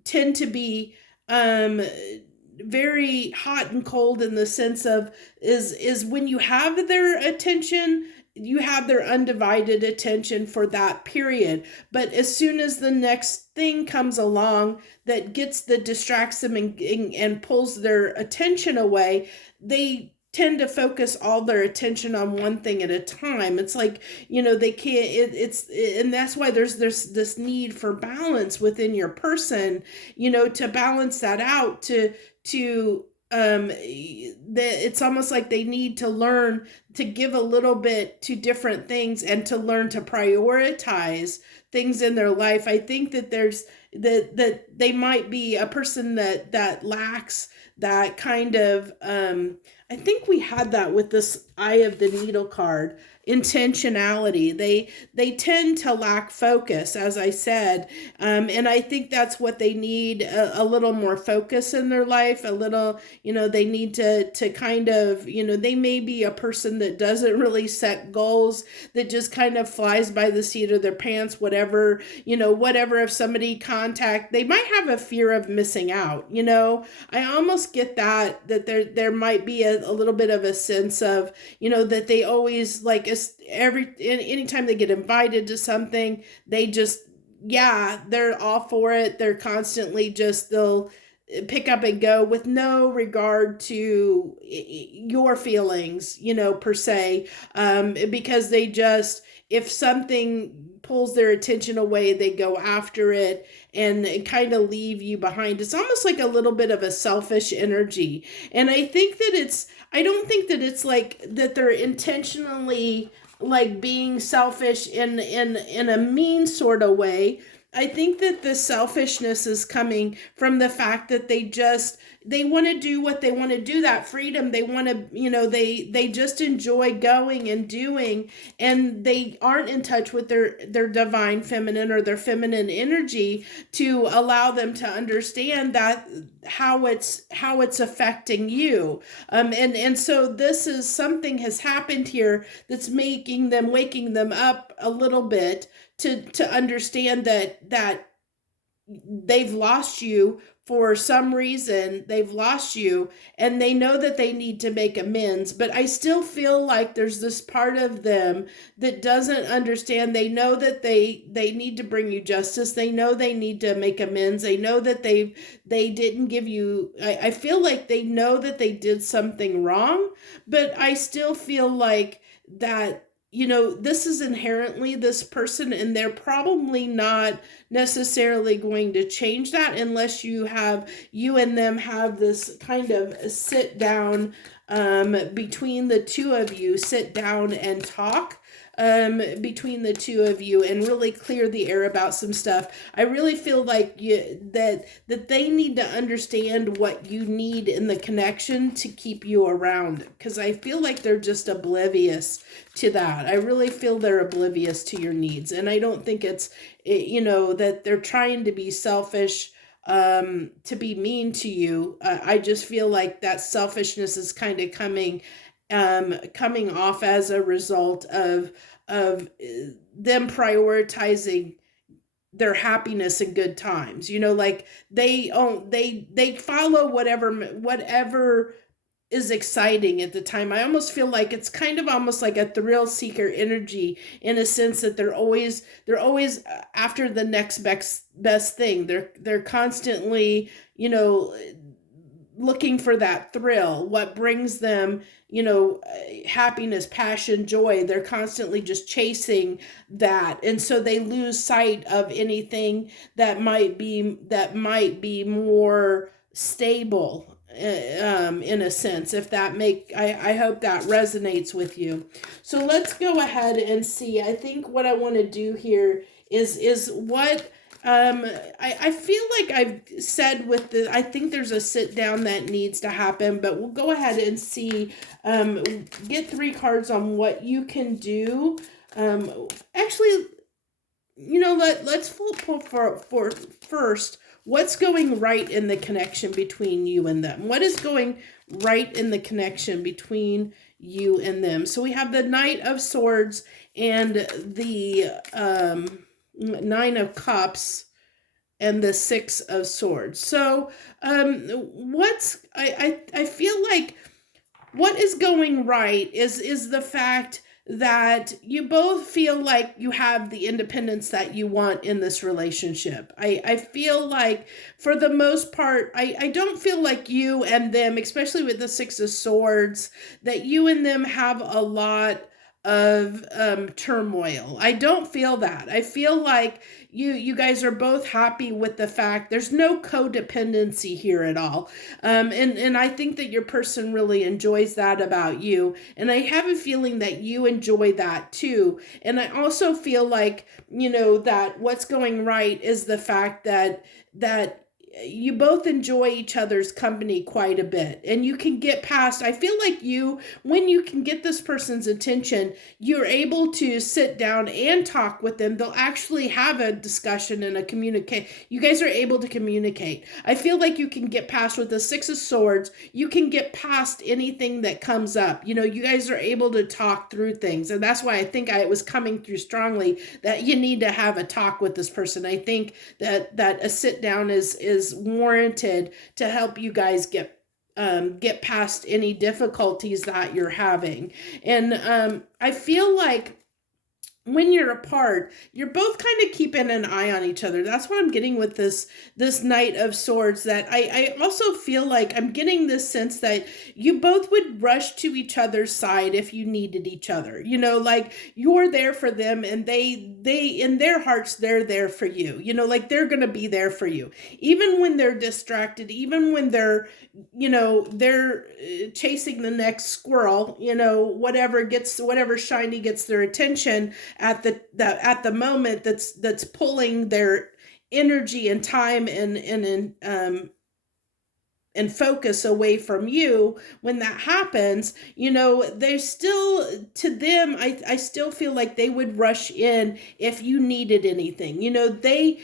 tend to be very hot and cold, in the sense of, is when you have their attention, you have their undivided attention for that period. But as soon as the next thing comes along that distracts them and pulls their attention away, they tend to focus all their attention on one thing at a time. It's like, they can't, and that's why there's this need for balance within your person, to balance that out, to it's almost like they need to learn to give a little bit to different things, and to learn to prioritize things in their life. I think that there's that they might be a person that lacks that kind of I think we had that with this Eye of the Needle card, intentionality. They tend to lack focus, as I said, and I think that's what they need, a little more focus in their life. A little, they need to kind of, they may be a person that doesn't really set goals, that just kind of flies by the seat of their pants, whatever. If somebody they might have a fear of missing out. I almost get that there might be a little bit of a sense of, that they always, like, anytime they get invited to something, they just, yeah, they're all for it. They're constantly they'll pick up and go with no regard to your feelings, per se, because they just, if something pulls their attention away, they go after it and kind of leave you behind. It's almost like a little bit of a selfish energy. And I don't think that it's like that they're intentionally like being selfish in a mean sort of way. I think that the selfishness is coming from the fact that they want to do what they want to do, that freedom. They want to, they just enjoy going and doing, and they aren't in touch with their divine feminine or their feminine energy, to allow them to understand that how it's affecting you. And so this is something has happened here that's waking them up a little bit, to understand that they've lost you for some reason. They've lost you, and they know that they need to make amends. But I still feel like there's this part of them that doesn't understand. They know that they need to bring you justice. They know they need to make amends. They know that they didn't give you, I feel like they know that they did something wrong, but I still feel like that, this is inherently this person, and they're probably not necessarily going to change that unless you and them have this kind of sit down, between the two of you, sit down and talk, between the two of you, and really clear the air about some stuff. I really feel like that they need to understand what you need in the connection to keep you around, because I feel like they're just oblivious to that. I really feel they're oblivious to your needs, and I don't think it's that they're trying to be selfish, to be mean to you. I just feel like that selfishness is kind of coming off as a result of them prioritizing their happiness and good times. Like they follow whatever is exciting at the time. I almost feel like it's kind of almost like a thrill seeker energy, in a sense that they're always after the next best thing. They're constantly, looking for that thrill, what brings them, happiness, passion, joy. They're constantly just chasing that. And so they lose sight of anything that might be more stable, in a sense. If that I hope that resonates with you. So let's go ahead and see. I think what I want to do here is what, I feel like I've said with I think there's a sit down that needs to happen, but we'll go ahead and see, get 3 cards on what you can do. Actually, let's pull for first, what's going right in the connection between you and them. What is going right in the connection between you and them? So we have the Knight of Swords and the, 9 of Cups and the 6 of Swords. So I feel like what is going right is the fact that you both feel like you have the independence that you want in this relationship. I feel like for the most part, I don't feel like you and them, especially with the 6 of Swords, that you and them have a lot of turmoil. I don't feel that. I feel like you guys are both happy with the fact there's no codependency here at all. And I think that your person really enjoys that about you. And I have a feeling that you enjoy that too. And I also feel like, that what's going right is the fact that you both enjoy each other's company quite a bit, and you can get past. I feel like when you can get this person's attention, you're able to sit down and talk with them. They'll actually have a discussion and a communicate. You guys are able to communicate. I feel like you can get past with the 6 of Swords. You can get past anything that comes up. You guys are able to talk through things, and that's why I think it was coming through strongly that you need to have a talk with this person. I think that a sit down is warranted to help you guys get past any difficulties that you're having. And I feel like when you're apart, you're both kind of keeping an eye on each other. That's what I'm getting with this Knight of Swords. That I also feel like I'm getting this sense that you both would rush to each other's side if you needed each other. Like you're there for them, and they in their hearts, they're there for you. Like they're gonna be there for you, even when they're distracted, even when they're chasing the next squirrel. Whatever shiny gets their attention at the moment, that's pulling their energy and time and focus away from you. When that happens, there's still, to them, I still feel like they would rush in if you needed anything. They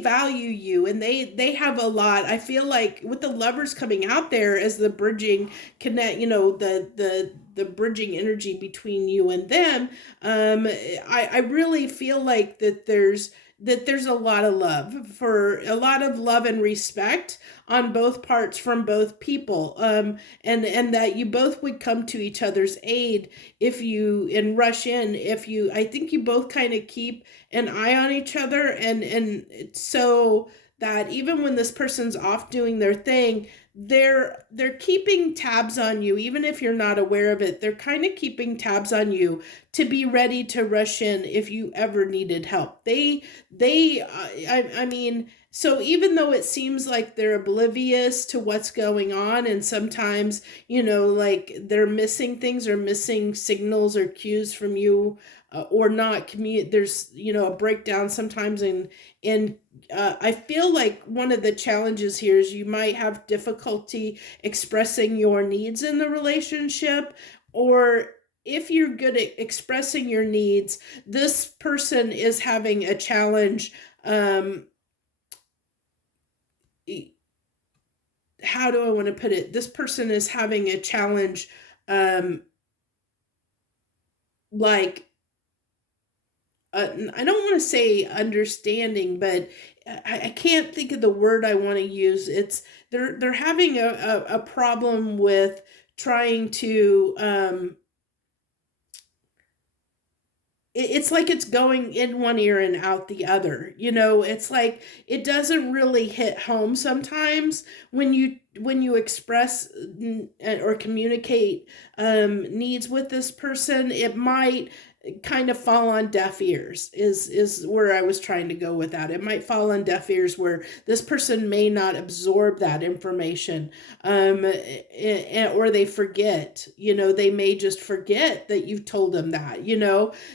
value you, and they have a lot. I feel like with the Lovers coming out there as the bridging connect, the bridging energy between you and them, I really feel like that there's a lot of love and respect on both parts from both people, and that you both would come to each other's aid and rush in I think you both kind of keep an eye on each other, and so that even when this person's off doing their thing, they're keeping tabs on you. Even if you're not aware of it, they're kind of keeping tabs on you to be ready to rush in if you ever needed help. I mean, so even though it seems like they're oblivious to what's going on, and sometimes, like they're missing things or missing signals or cues from you, or not commute, there's, a breakdown sometimes in I feel like one of the challenges here is you might have difficulty expressing your needs in the relationship, or if you're good at expressing your needs, this person is having a challenge. How do I want to put it? This person is having a challenge, like, I don't want to say understanding, but I can't think of the word I want to use. It's they're having a problem with trying to it's like it's going in one ear and out the other. It's like it doesn't really hit home sometimes when you express or communicate needs with this person. It might kind of fall on deaf ears is where I was trying to go with that. It might fall on deaf ears where this person may not absorb that information, or they forget. They may just forget that you've told them that.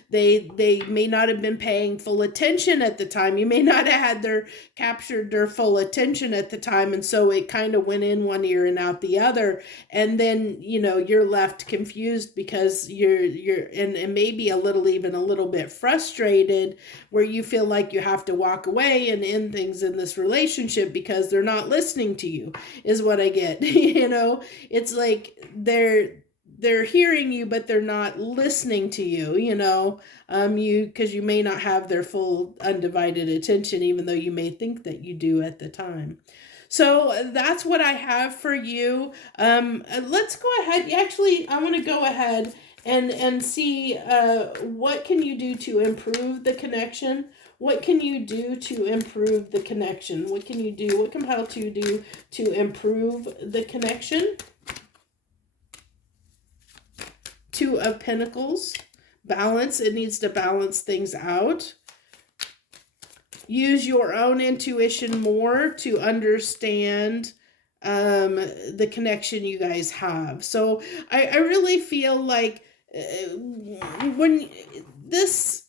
They may not have been paying full attention at the time. You may not have had their captured their full attention at the time, and so it kind of went in one ear and out the other, and then you're left confused because you're and maybe even a little bit frustrated, where you feel like you have to walk away and end things in this relationship because they're not listening to you, is what I get. It's like they're hearing you, but they're not listening to you, because you may not have their full undivided attention, even though you may think that you do at the time. So that's what I have for you. Let's go ahead. Actually, I want to go ahead and see what can you do to improve the connection. What can you do to improve the connection? What can you do? What can help you do to improve the connection? Two of Pentacles. Balance. It needs to balance things out. Use your own intuition more to understand the connection you guys have. So I really feel like when this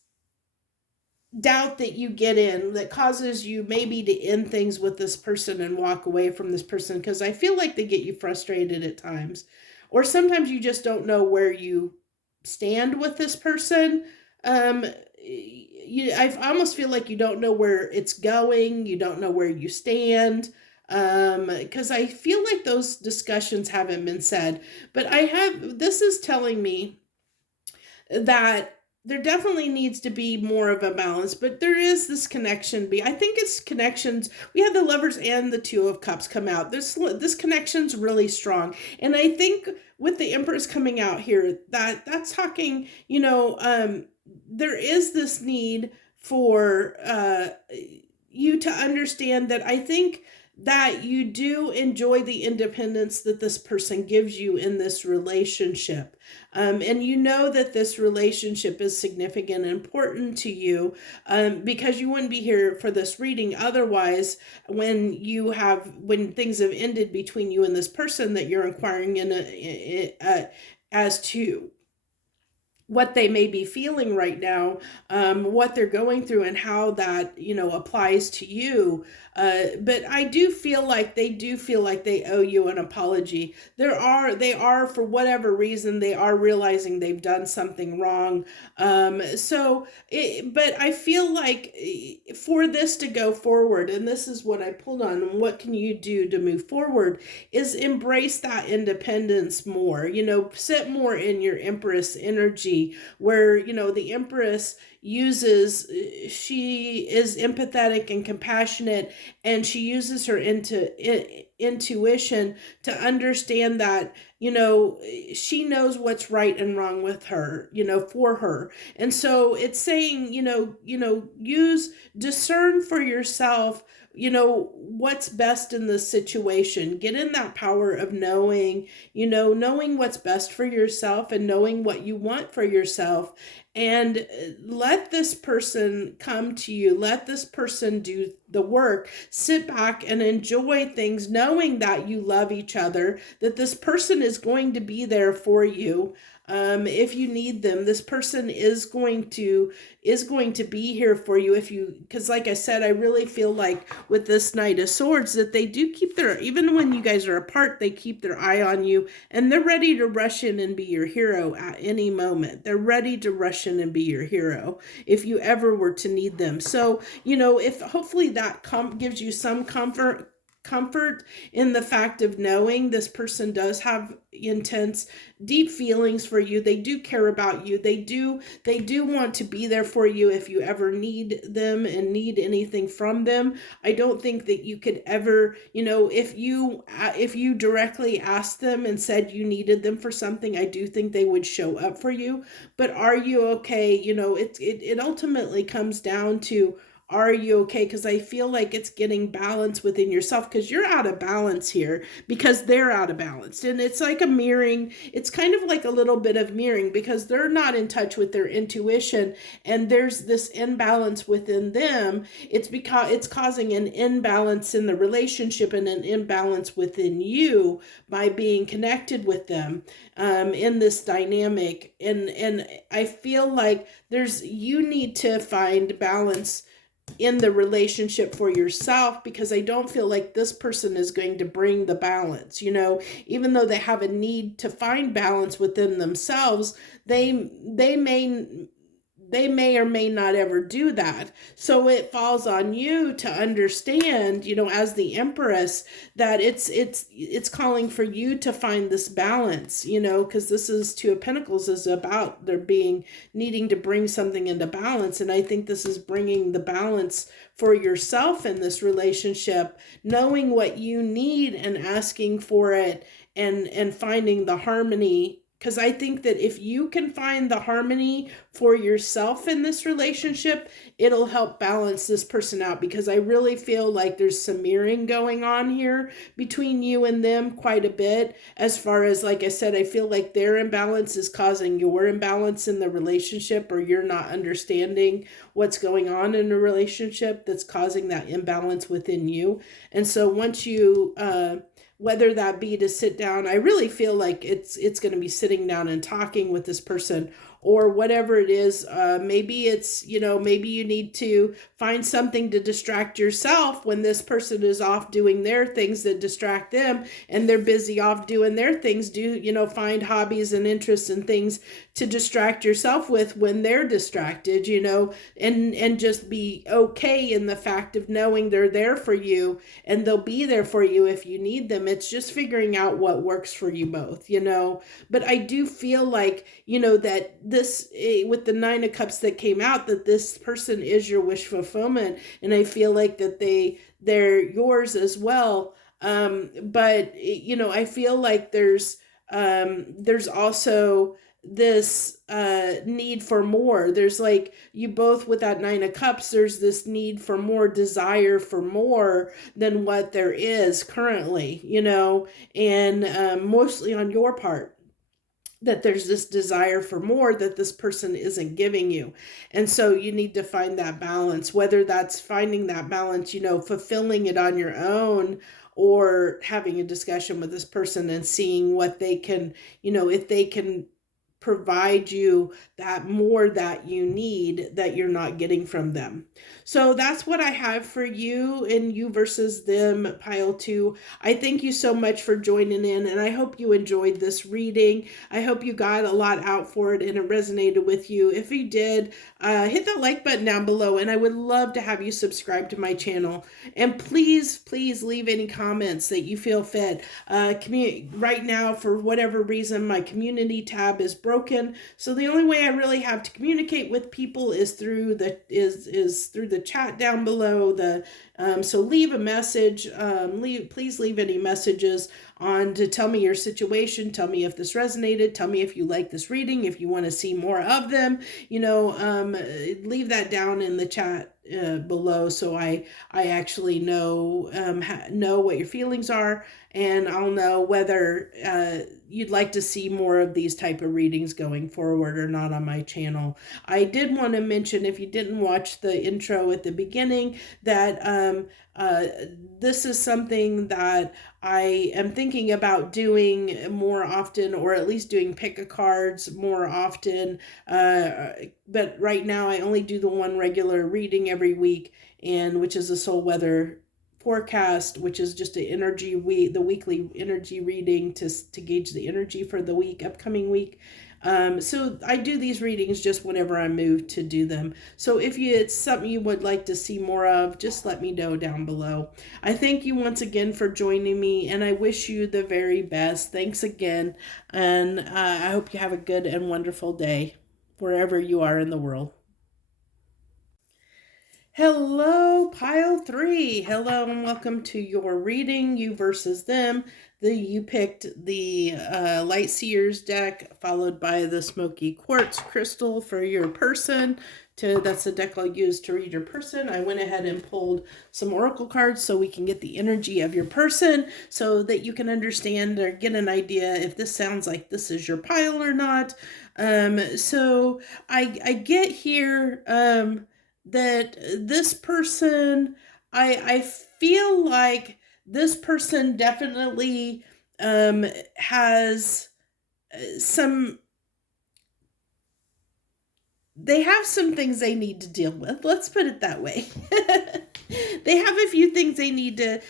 doubt that you get in that causes you maybe to end things with this person and walk away from this person, because I feel like they get you frustrated at times, or sometimes you just don't know where you stand with this person. I almost feel like you don't know where it's going. You don't know where you stand. Because I feel like those discussions haven't been said, but this is telling me that there definitely needs to be more of a balance, but there is this connection. I think it's connections. We have the Lovers and the Two of Cups come out. This connection's really strong. And I think with the Empress coming out here, that's talking, there is this need for you to understand that I think that you do enjoy the independence that this person gives you in this relationship. And that this relationship is significant and important to you, because you wouldn't be here for this reading otherwise when things have ended between you and this person that you're inquiring as to what they may be feeling right now, what they're going through, and how that applies to you. But I do feel like they owe you an apology. They are for whatever reason, they are realizing they've done something wrong. But I feel like for this to go forward, and this is what I pulled on, and what can you do to move forward, is embrace that independence more. Sit more in your Empress energy, where the Empress she is empathetic and compassionate, and she uses her intuition to understand that she knows what's right and wrong with her, for her. And so it's saying, discern for yourself what's best in this situation. Get in that power of knowing what's best for yourself and knowing what you want for yourself, and let this person come to you. Let this person do the work. Sit back and enjoy things, knowing that you love each other, that this person is going to be there for you. If you need them, this person is going to be here for you. Because like I said, I really feel like with this Knight of Swords that they do keep even when you guys are apart, they keep their eye on you, and they're ready to rush in and be your hero at any moment. They're ready to rush in and be your hero if you ever were to need them. So, if hopefully that gives you some comfort comfort in the fact of knowing this person does have intense, deep feelings for you. They do care about you. They do want to be there for you if you ever need them and need anything from them. I don't think that you could ever, if you directly asked them and said you needed them for something, I do think they would show up for you. But are you okay? It ultimately comes down to, are you okay? Because I feel like it's getting balance within yourself, because you're out of balance here because they're out of balance. And it's like a mirroring. It's kind of like a little bit of mirroring, because they're not in touch with their intuition, and there's this imbalance within them. It's because it's causing an imbalance in the relationship and an imbalance within you by being connected with them, in this dynamic. And I feel like you need to find balance in the relationship for yourself, because I don't feel like this person is going to bring the balance. Even though they have a need to find balance within themselves, they may or may not ever do that. So it falls on you to understand, as the Empress, that it's calling for you to find this balance, because this is Two of Pentacles is about there being needing to bring something into balance. And I think this is bringing the balance for yourself in this relationship, knowing what you need and asking for it, and finding the harmony. Because I think that if you can find the harmony for yourself in this relationship, it'll help balance this person out. Because I really feel like there's some mirroring going on here between you and them quite a bit. As far as, like I said, I feel like their imbalance is causing your imbalance in the relationship, or you're not understanding what's going on in a relationship that's causing that imbalance within you. And so once you, whether that be to sit down, I really feel like it's going to be sitting down and talking with this person, or whatever it is. Maybe it's, maybe you need to find something to distract yourself when this person is off doing their things that distract them, and they're busy off doing their things. Find hobbies and interests and things to distract yourself with when they're distracted, and just be okay in the fact of knowing they're there for you, and they'll be there for you if you need them. It's just figuring out what works for you both, But I do feel like, that this, with the Nine of Cups that came out, that this person is your wish fulfillment. And I feel like that they're yours as well. But I feel like there's also this need for more. There's like, you both with that Nine of Cups, there's this need for more, desire for more than what there is currently, and mostly on your part, that there's this desire for more that this person isn't giving you. And so you need to find that balance, whether that's finding that balance, fulfilling it on your own, or having a discussion with this person and seeing what they can, if they can provide you that more that you need, that you're not getting from them. So that's what I have for you in You Versus Them Pile 2. I thank you so much for joining in, and I hope you enjoyed this reading. I hope you got a lot out for it and it resonated with you. If you did, hit that like button down below, and I would love to have you subscribe to my channel. And please leave any comments that you feel fit. Right now, for whatever reason, my community tab is broken, so the only way I really have to communicate with people is through the chat down below. So leave a message. Please leave any messages on to tell me your situation. Tell me if this resonated. Tell me if you like this reading, if you want to see more of them. Leave that down in the chat below, so I actually know what your feelings are, and I'll know whether you'd like to see more of these type of readings going forward or not on my channel. I did want to mention, if you didn't watch the intro at the beginning, that this is something that I am thinking about doing more often, or at least doing pick-a-cards more often. But right now I only do the one regular reading every week, and which is a soul weather forecast, which is just the weekly energy reading to gauge the energy for the upcoming week. So I do these readings just whenever I'm moved to do them. So if it's something you would like to see more of, just let me know down below. I thank you once again for joining me, and I wish you the very best. Thanks again, and I hope you have a good and wonderful day wherever you are in the world. Hello, pile three. Hello, and welcome to your reading, You versus Them. You picked the Light Seers deck, followed by the Smoky Quartz crystal for your person. That's the deck I'll use to read your person. I went ahead and pulled some oracle cards so we can get the energy of your person, so that you can understand or get an idea if this sounds like this is your pile or not. So I get here that this person, I feel like this person definitely has some, they have some things they need to deal with. Let's put it that way. They have a few things they need to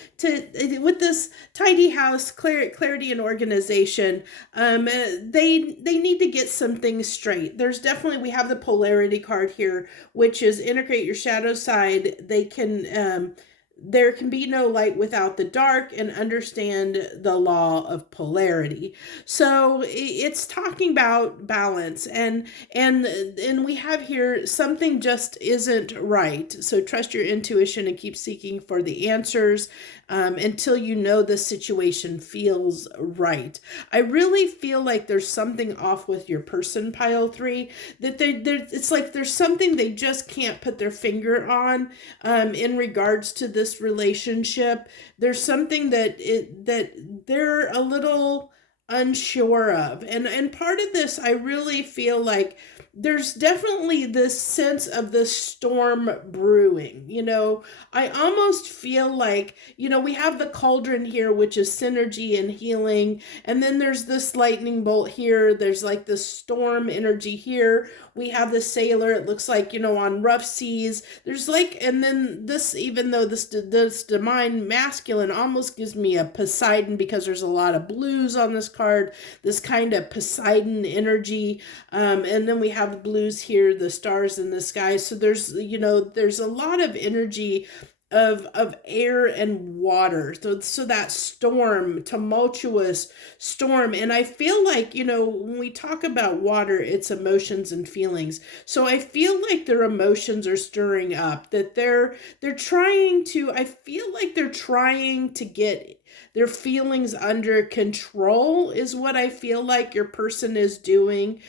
with this tidy house, clarity and organization. They need to get some things straight. There's definitely, we have the polarity card here, which is integrate your shadow side. They can there can be no light without the dark, and understand the law of polarity. So it's talking about balance, and we have here something just isn't right. So trust your intuition and keep seeking for the answers until you know the situation feels right. I really feel like there's something off with your person, pile three, that it's like there's something they just can't put their finger on in regards to this relationship. There's something that they're a little unsure of, and part of this, I really feel like there's definitely this sense of this storm brewing. I almost feel like, we have the cauldron here, which is synergy and healing, and then there's this lightning bolt here. There's like this storm energy here. We have the sailor, it looks like, on rough seas. There's like, and then this, even though this divine masculine almost gives me a Poseidon, because there's a lot of blues on this card, this kind of Poseidon energy. And then we have the blues here, the stars in the sky. So there's a lot of energy of air and water. So that storm, tumultuous storm. And I feel like, when we talk about water, it's emotions and feelings. So I feel like their emotions are stirring up, that they're trying to, I feel like they're trying to get their feelings under control, is what I feel like your person is doing.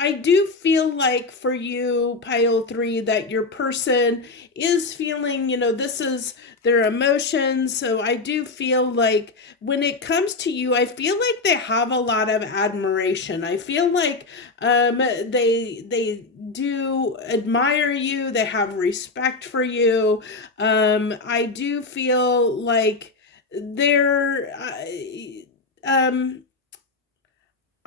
I do feel like for you, pile three, that your person is feeling, this is their emotions. So I do feel like when it comes to you, I feel like they have a lot of admiration. I feel like they do admire you. They have respect for you. I do feel like they're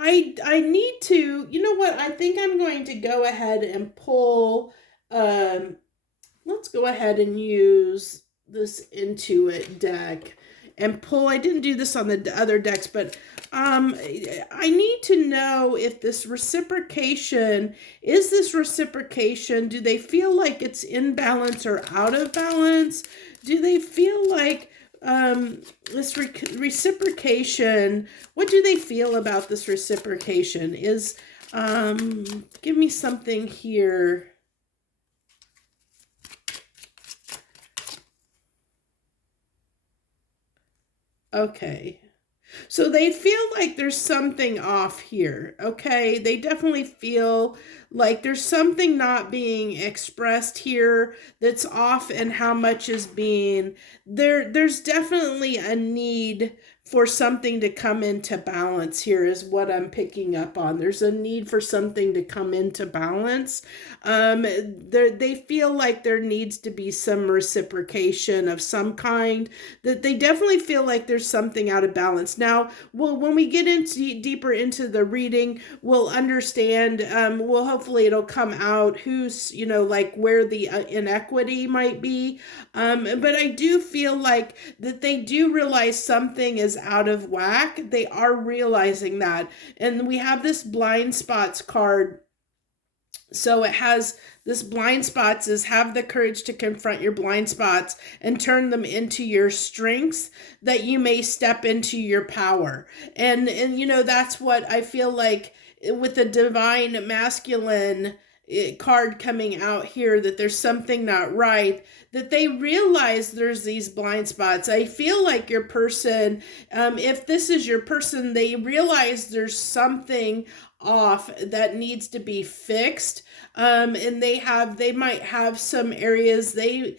I need to, what, I think I'm going to go ahead and pull, let's go ahead and use this Intuit deck and pull, I didn't do this on the other decks, but I need to know if this reciprocation, do they feel like it's in balance or out of balance? Do they feel like this reciprocation, what do they feel about this reciprocation? Is give me something here. Okay. So they feel like there's something off here, okay? They definitely feel like there's something not being expressed here that's off, and how much is being, there's definitely a need for something to come into balance here, is what I'm picking up on. There's a need for something to come into balance. They feel like there needs to be some reciprocation of some kind, that they definitely feel like there's something out of balance. Now, when we get deeper into the reading, we'll understand, hopefully it'll come out who's, like where the inequity might be. But I do feel like that they do realize something is is out of whack, they are realizing that. And we have this blind spots card. So it has this blind spots is have the courage to confront your blind spots and turn them into your strengths that you may step into your power. And that's what I feel like with the divine masculine card coming out here, that there's something not right, that they realize there's these blind spots. I feel like your person, if this is your person, they realize there's something off that needs to be fixed. And they might have some areas they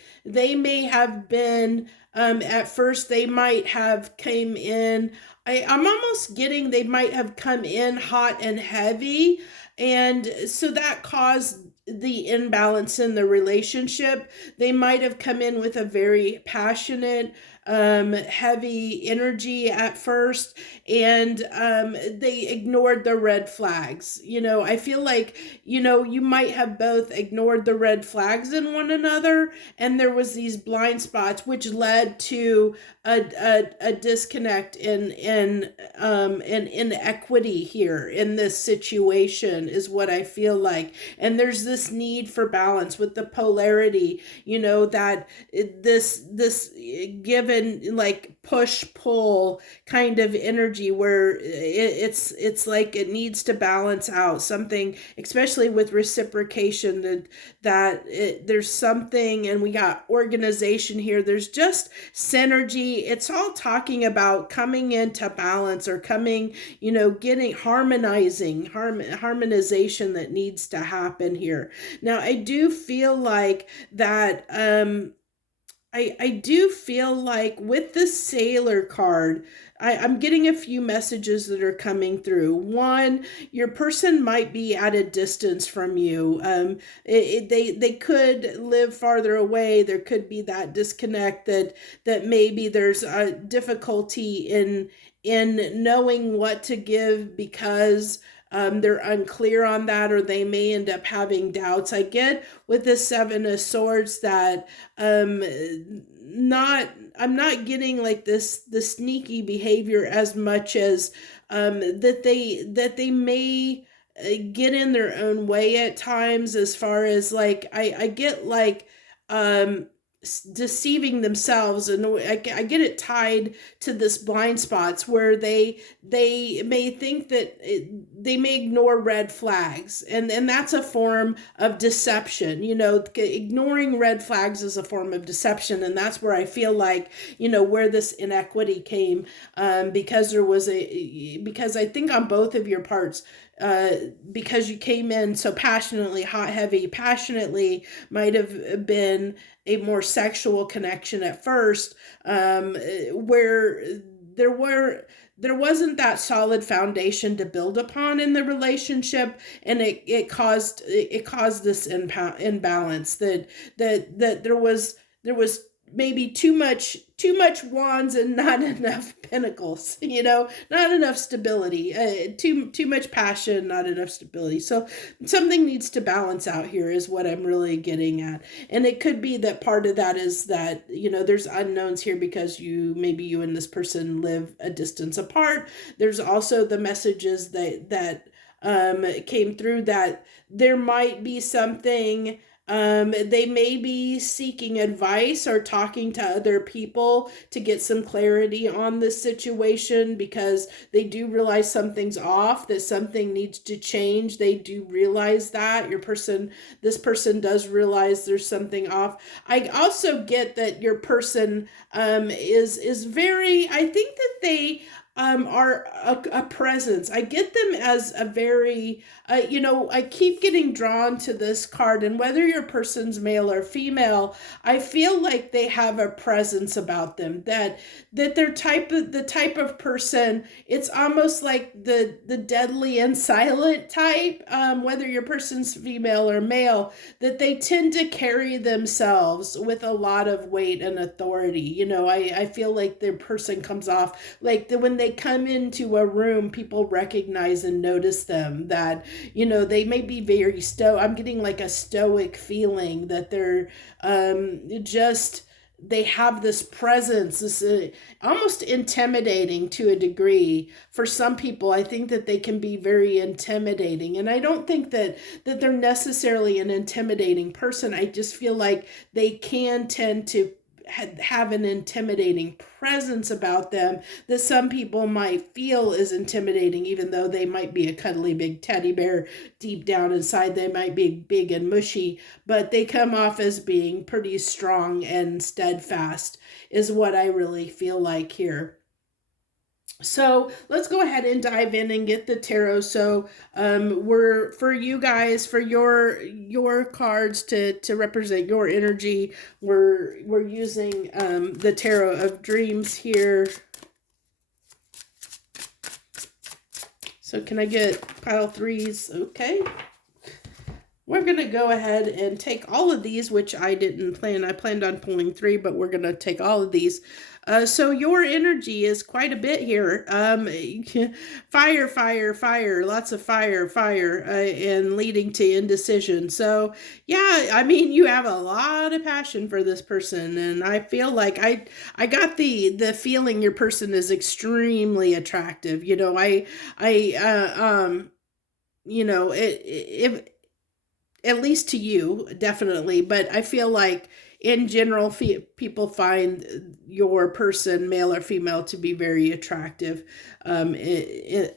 may have been, at first they might have came in, I'm almost getting they might have come in hot and heavy, and so that caused the imbalance in the relationship. They might have come in with a very passionate, heavy energy at first, and they ignored the red flags. I feel like, you might have both ignored the red flags in one another, and there was these blind spots, which led to a disconnect in inequity here in this situation, is what I feel like. And there's this need for balance with the polarity, that this given like push pull kind of energy, where it's like it needs to balance out something, especially with reciprocation, there's something. And we got organization here, there's just synergy. It's all talking about coming into balance, or coming, getting harmonization that needs to happen here. Now, I do feel like that, I do feel like with the Sailor card, I'm getting a few messages that are coming through. One, your person might be at a distance from you. They could live farther away. There could be that disconnect, that maybe there's a difficulty in knowing what to give, because they're unclear on that, or they may end up having doubts. I get with the Seven of Swords that I'm not getting like the sneaky behavior as much as that they may get in their own way at times, as far as like I get like deceiving themselves, and I get it tied to this blind spots, where they may think that they may ignore red flags, and that's a form of deception. Ignoring red flags is a form of deception, and that's where I feel like, where this inequity came, because I think on both of your parts, because you came in so passionately, hot, heavy. Passionately might have been a more sexual connection at first, where there wasn't that solid foundation to build upon in the relationship, and it caused this imbalance, that there was maybe too much wands and not enough pinnacles, not enough stability, too much passion, not enough stability. So something needs to balance out here, is what I'm really getting at. And it could be that part of that is that, there's unknowns here, because maybe you and this person live a distance apart. There's also the messages that came through, that there might be something. They may be seeking advice or talking to other people to get some clarity on this situation, because they do realize something's off, that something needs to change. They do realize that this person does realize there's something off. I also get that your person is very, I think that they are a presence. I get them as a very, I keep getting drawn to this card, and whether your person's male or female, I feel like they have a presence about them, that they're the type of person. It's almost like the deadly and silent type, whether your person's female or male, that they tend to carry themselves with a lot of weight and authority. I feel like their person comes off like when they come into a room, people recognize and notice them, that, they may be very I'm getting like a stoic feeling, that they're just they have this presence, this almost intimidating to a degree. For some people, I think that they can be very intimidating, and I don't think that they're necessarily an intimidating person. I just feel like they can tend to have an intimidating presence about them that some people might feel is intimidating, even though they might be a cuddly big teddy bear. Deep down inside, they might be big and mushy, but they come off as being pretty strong and steadfast, is what I really feel like here. So let's go ahead and dive in and get the tarot. So we're, for you guys, for your cards to represent your energy, we're using the Tarot of Dreams here. So can I get pile threes? Okay. We're going to go ahead and take all of these, which I didn't plan. I planned on pulling 3, but we're going to take all of these. So your energy is quite a bit here. Fire, fire, fire, lots of fire, fire, and leading to indecision. So yeah, I mean, you have a lot of passion for this person, and I feel like I got the feeling your person is extremely attractive. You know, you know, if at least to you, definitely. But I feel like in general, people find your person, male or female, to be very attractive in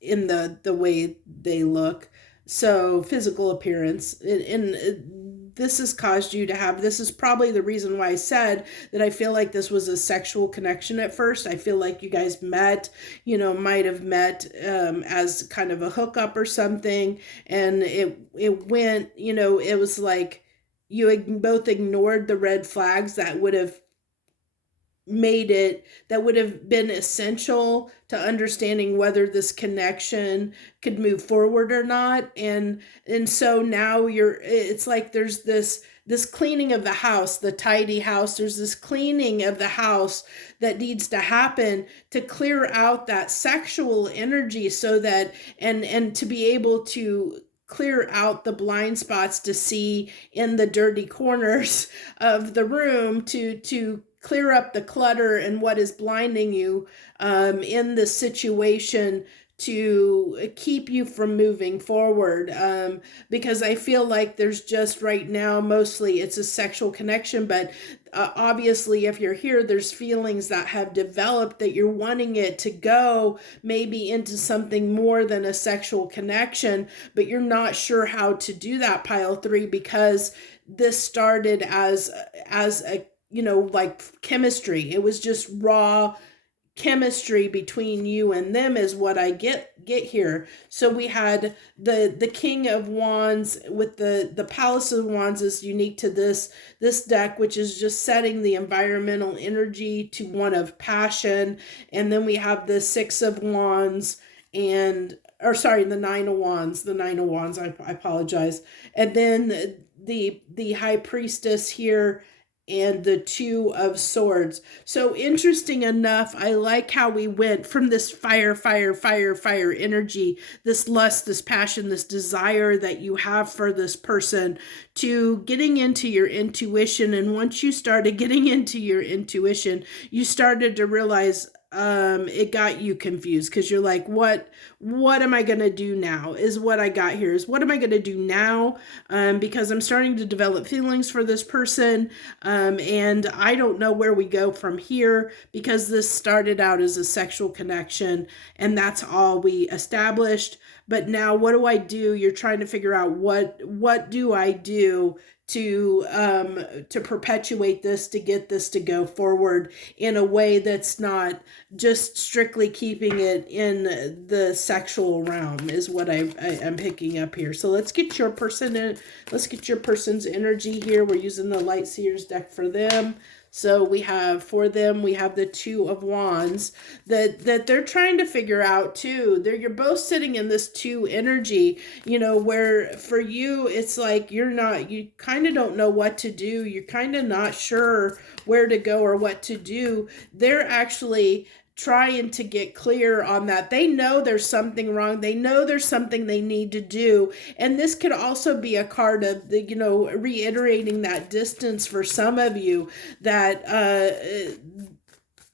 the way they look. So physical appearance, and this has caused you to have, this is probably the reason why I said that I feel like this was a sexual connection at first. I feel like you guys met, you know, might have met as kind of a hookup or something, and it went, you know, it was like you both ignored the red flags that would have been essential to understanding whether this connection could move forward or not. And so now it's like there's this cleaning of the house, the tidy house. There's this cleaning of the house that needs to happen to clear out that sexual energy, so that and to be able to clear out the blind spots, to see in the dirty corners of the room, to clear up the clutter and what is blinding you in the situation, to keep you from moving forward. Because I feel like there's just right now, mostly it's a sexual connection, but obviously if you're here, there's feelings that have developed that you're wanting it to go maybe into something more than a sexual connection, but you're not sure how to do that, pile 3, because this started as a, you know, like chemistry. It was just raw chemistry between you and them, is what I get here. So we had the King of Wands with the Palace of Wands is unique to this deck, which is just setting the environmental energy to one of passion. And then we have the Six of Wands the Nine of Wands, I apologize. And then the High Priestess here, and the Two of Swords. So interesting enough, I like how we went from this fire, fire, fire, fire energy, this lust, this passion, this desire that you have for this person, to getting into your intuition. And once you started getting into your intuition, you started to realize it got you confused, because you're like, what am I going to do now, is what I got here, is what am I going to do now? Because I'm starting to develop feelings for this person. And I don't know where we go from here, because this started out as a sexual connection and that's all we established. But now what do I do? You're trying to figure out what do I do to perpetuate this, to get this to go forward in a way that's not just strictly keeping it in the sexual realm, is what I'm picking up here. So let's get your person in. Let's get your person's energy here. We're using the Light Seers deck for them. So we have the Two of Wands that they're trying to figure out too. You're both sitting in this 2 energy, you know, where for you, it's like you kind of don't know what to do. You're kind of not sure where to go or what to do. They're actually trying to get clear on that. They know there's something wrong. They know there's something they need to do. And this could also be a card of the, reiterating that distance for some of you, that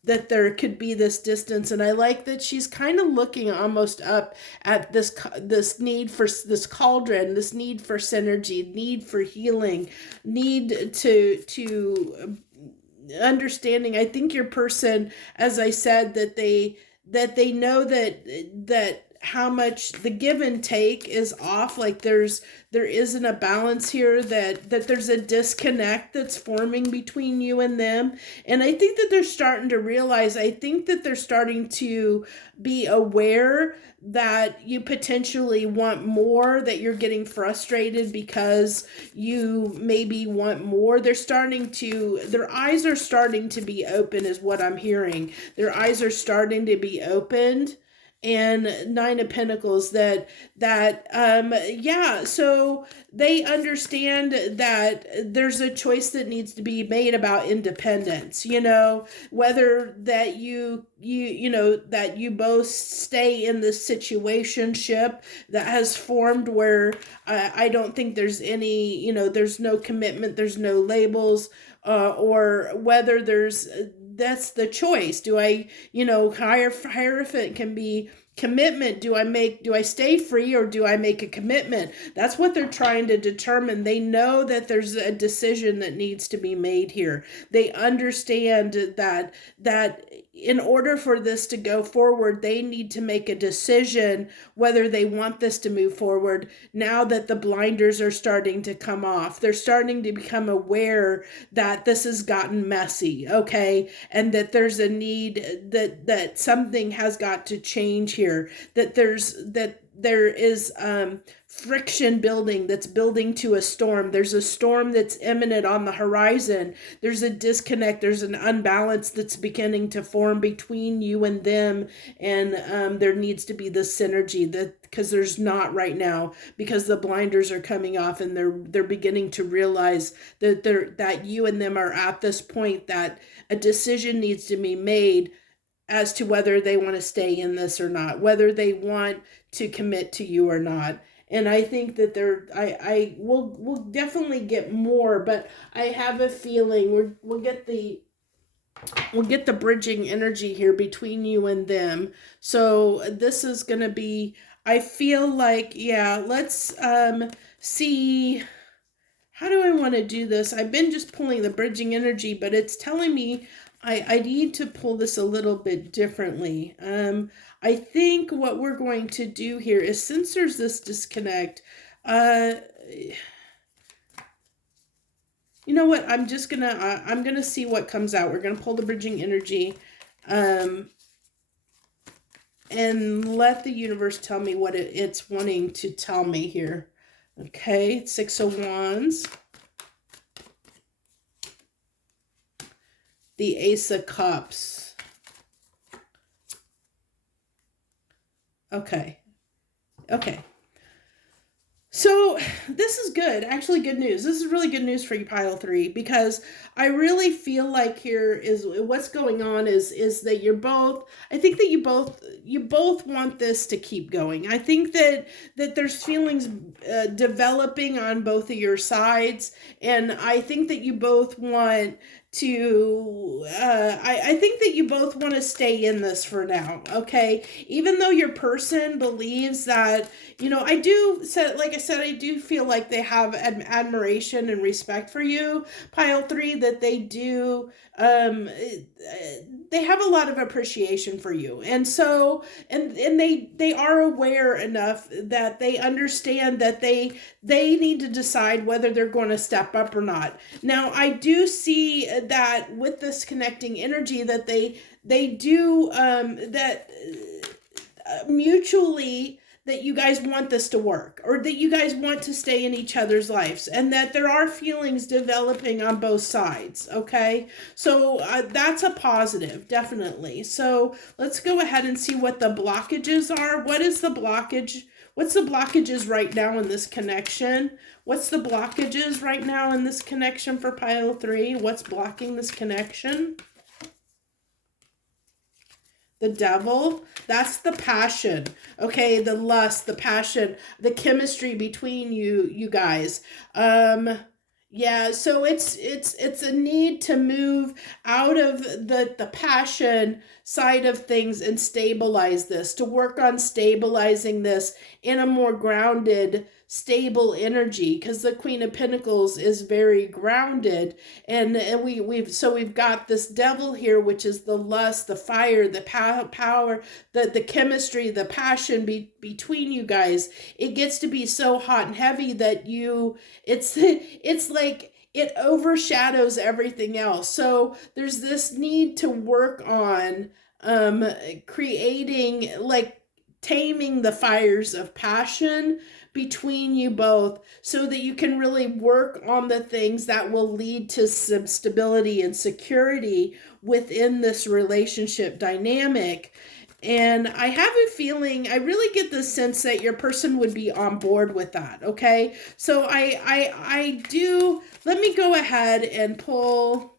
that there could be this distance. And I like that she's kind of looking almost up at this need for this cauldron, this need for synergy, need for healing, need to understanding. I think your person, as I said, that they know that how much the give and take is off. Like there isn't a balance here, that there's a disconnect that's forming between you and them. And I think that they're starting to realize, I think that they're starting to be aware that you potentially want more, that you're getting frustrated because you maybe want more. Their eyes are starting to be open, is what I'm hearing. Their eyes are starting to be opened. And Nine of Pentacles, so they understand that there's a choice that needs to be made about independence, whether that that you both stay in this situationship that has formed where I don't think there's any, there's no commitment, there's no labels, or whether that's the choice. Do I, Hierophant can be commitment. Do I stay free, or do I make a commitment? That's what they're trying to determine. They know that there's a decision that needs to be made here. They understand that in order for this to go forward, they need to make a decision whether they want this to move forward. Now that the blinders are starting to come off, they're starting to become aware that this has gotten messy, okay? And that there's a need, that something has got to change here, that there is friction building, that's building to a storm. There's a storm that's imminent on the horizon. There's a disconnect. There's an unbalance that's beginning to form between you and them. And there needs to be this synergy, because there's not right now, because the blinders are coming off, and they're beginning to realize that you and them are at this point that a decision needs to be made as to whether they want to stay in this or not, whether they want to commit to you or not. And I think that we'll definitely get more, but I have a feeling we'll get the bridging energy here between you and them. So this is going to be, I feel like, let's see, how do I want to do this? I've been just pulling the bridging energy, but it's telling me I need to pull this a little bit differently. I think what we're going to do here is, since there's this disconnect, you know what? I'm gonna see what comes out. We're gonna pull the bridging energy, and let the universe tell me what it's wanting to tell me here. Okay, 6 of Wands. The Ace of Cups. Okay. So this is good. Actually, good news. This is really good news for you, pile 3, because I really feel like here is what's going on is that you're both, I think that you both want this to keep going. I think that there's feelings developing on both of your sides, and I think that you both want to I think that you both want to stay in this for now, okay? Even though your person believes that, I do feel like they have admiration and respect for you, pile 3, that they do they have a lot of appreciation for you. And so and they are aware enough that they understand that they need to decide whether they're going to step up or not. Now, I do see that with this connecting energy that they do mutually, that you guys want this to work, or that you guys want to stay in each other's lives, and that there are feelings developing on both sides, okay? So that's a positive, definitely. So let's go ahead and see what the blockages are. What is the blockage? What's the blockages right now in this connection? What's the blockages right now in this connection for pile 3? What's blocking this connection? The devil, that's the passion. Okay, the lust, the passion, the chemistry between you guys. Yeah, so it's a need to move out of the passion side of things and stabilize this, to work on stabilizing this in a more grounded, stable energy, because the Queen of Pentacles is very grounded. And we've got this devil here, which is the lust, the fire, the power, the chemistry, the passion between you guys. It gets to be so hot and heavy that it's like it overshadows everything else. So there's this need to work on creating, like, taming the fires of passion between you both, so that you can really work on the things that will lead to some stability and security within this relationship dynamic. And I have a feeling, I really get the sense that your person would be on board with that. Okay, so I do. Let me go ahead and pull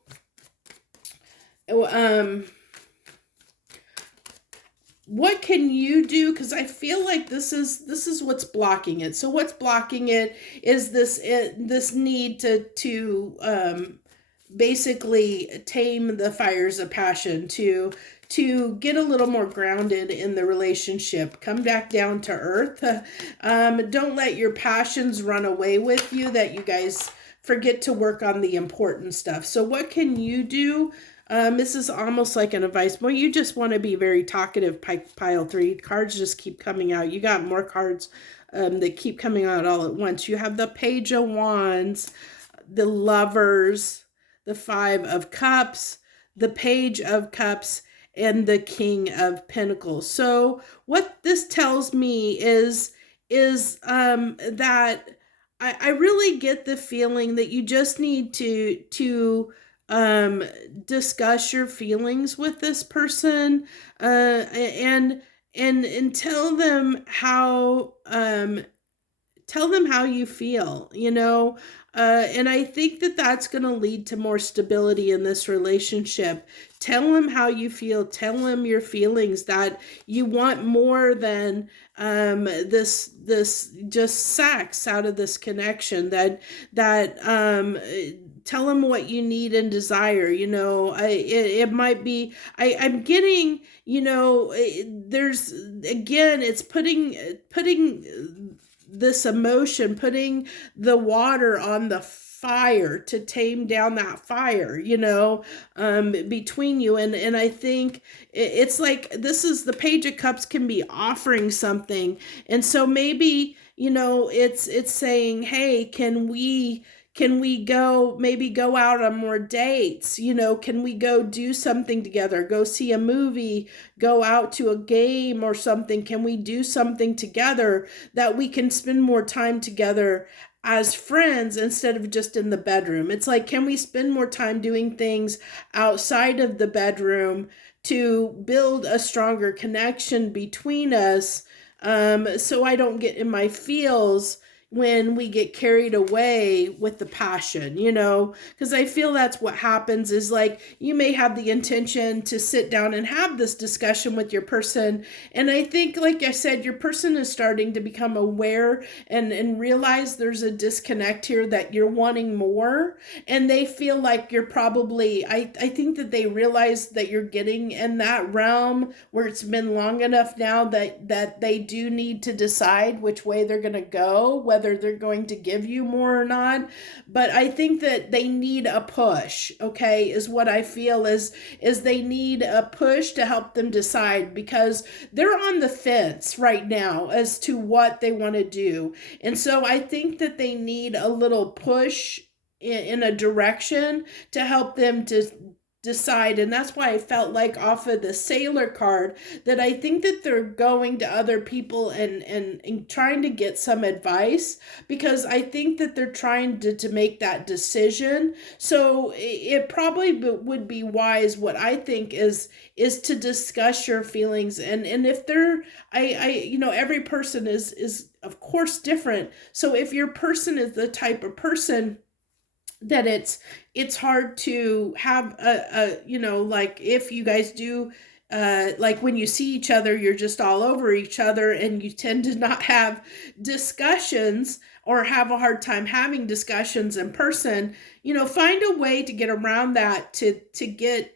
what can you do, because I feel like this is what's blocking it. So what's blocking it is this need to basically tame the fires of passion, to get a little more grounded in the relationship, come back down to earth. Don't let your passions run away with you, that you guys forget to work on the important stuff. So what can you do? This is almost like an advice. Well, you just want to be very talkative, pile 3. Cards just keep coming out. You got more cards that keep coming out all at once. You have the Page of Wands, the Lovers, the 5 of Cups, the Page of Cups, and the King of Pentacles. So what this tells me is that I really get the feeling that you just need to discuss your feelings with this person, and tell them how you feel, and I think that that's going to lead to more stability in this relationship. Tell them how you feel. Tell them your feelings, that you want more than this just sex out of this connection, that tell them what you need and desire. It might be, I'm getting, there's, again, it's putting this emotion, putting the water on the fire to tame down that fire, between you. And I think it's like, this is the Page of Cups can be offering something. And so maybe, it's saying, hey, can we go out on more dates? Can we go do something together? Go see a movie, go out to a game or something? Can we do something together that we can spend more time together as friends instead of just in the bedroom? It's like, can we spend more time doing things outside of the bedroom to build a stronger connection between us, so I don't get in my feels when we get carried away with the passion, because I feel that's what happens, is like, you may have the intention to sit down and have this discussion with your person. And I think, like I said, your person is starting to become aware and realize there's a disconnect here, that you're wanting more. And they feel like you're probably, I think that they realize that you're getting in that realm where it's been long enough now that they do need to decide which way they're going to go, whether they're going to give you more or not. But I think that they need a push, okay, is what I feel, is they need a push to help them decide, because they're on the fence right now as to what they want to do. And so I think that they need a little push in a direction to help them to decide. And that's why I felt like, off of the Sailor card, that I think that they're going to other people and trying to get some advice, because I think that they're trying to make that decision. So it probably would be wise, what I think is to discuss your feelings. And if they're, every person is of course different. So if your person is the type of person that it's hard to have like, if you guys do like when you see each other, you're just all over each other, and you tend to not have discussions or have a hard time having discussions in person. Find a way to get around that, to get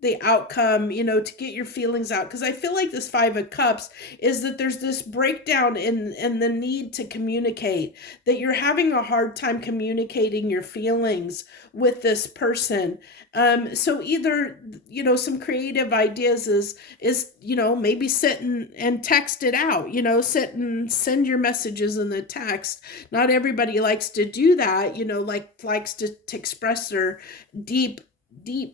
the outcome, to get your feelings out. Because I feel like this Five of Cups is that there's this breakdown in the need to communicate, that you're having a hard time communicating your feelings with this person. So either, some creative ideas is maybe sit and text it out, sit and send your messages in the text. Not everybody likes to do that, likes to express their deep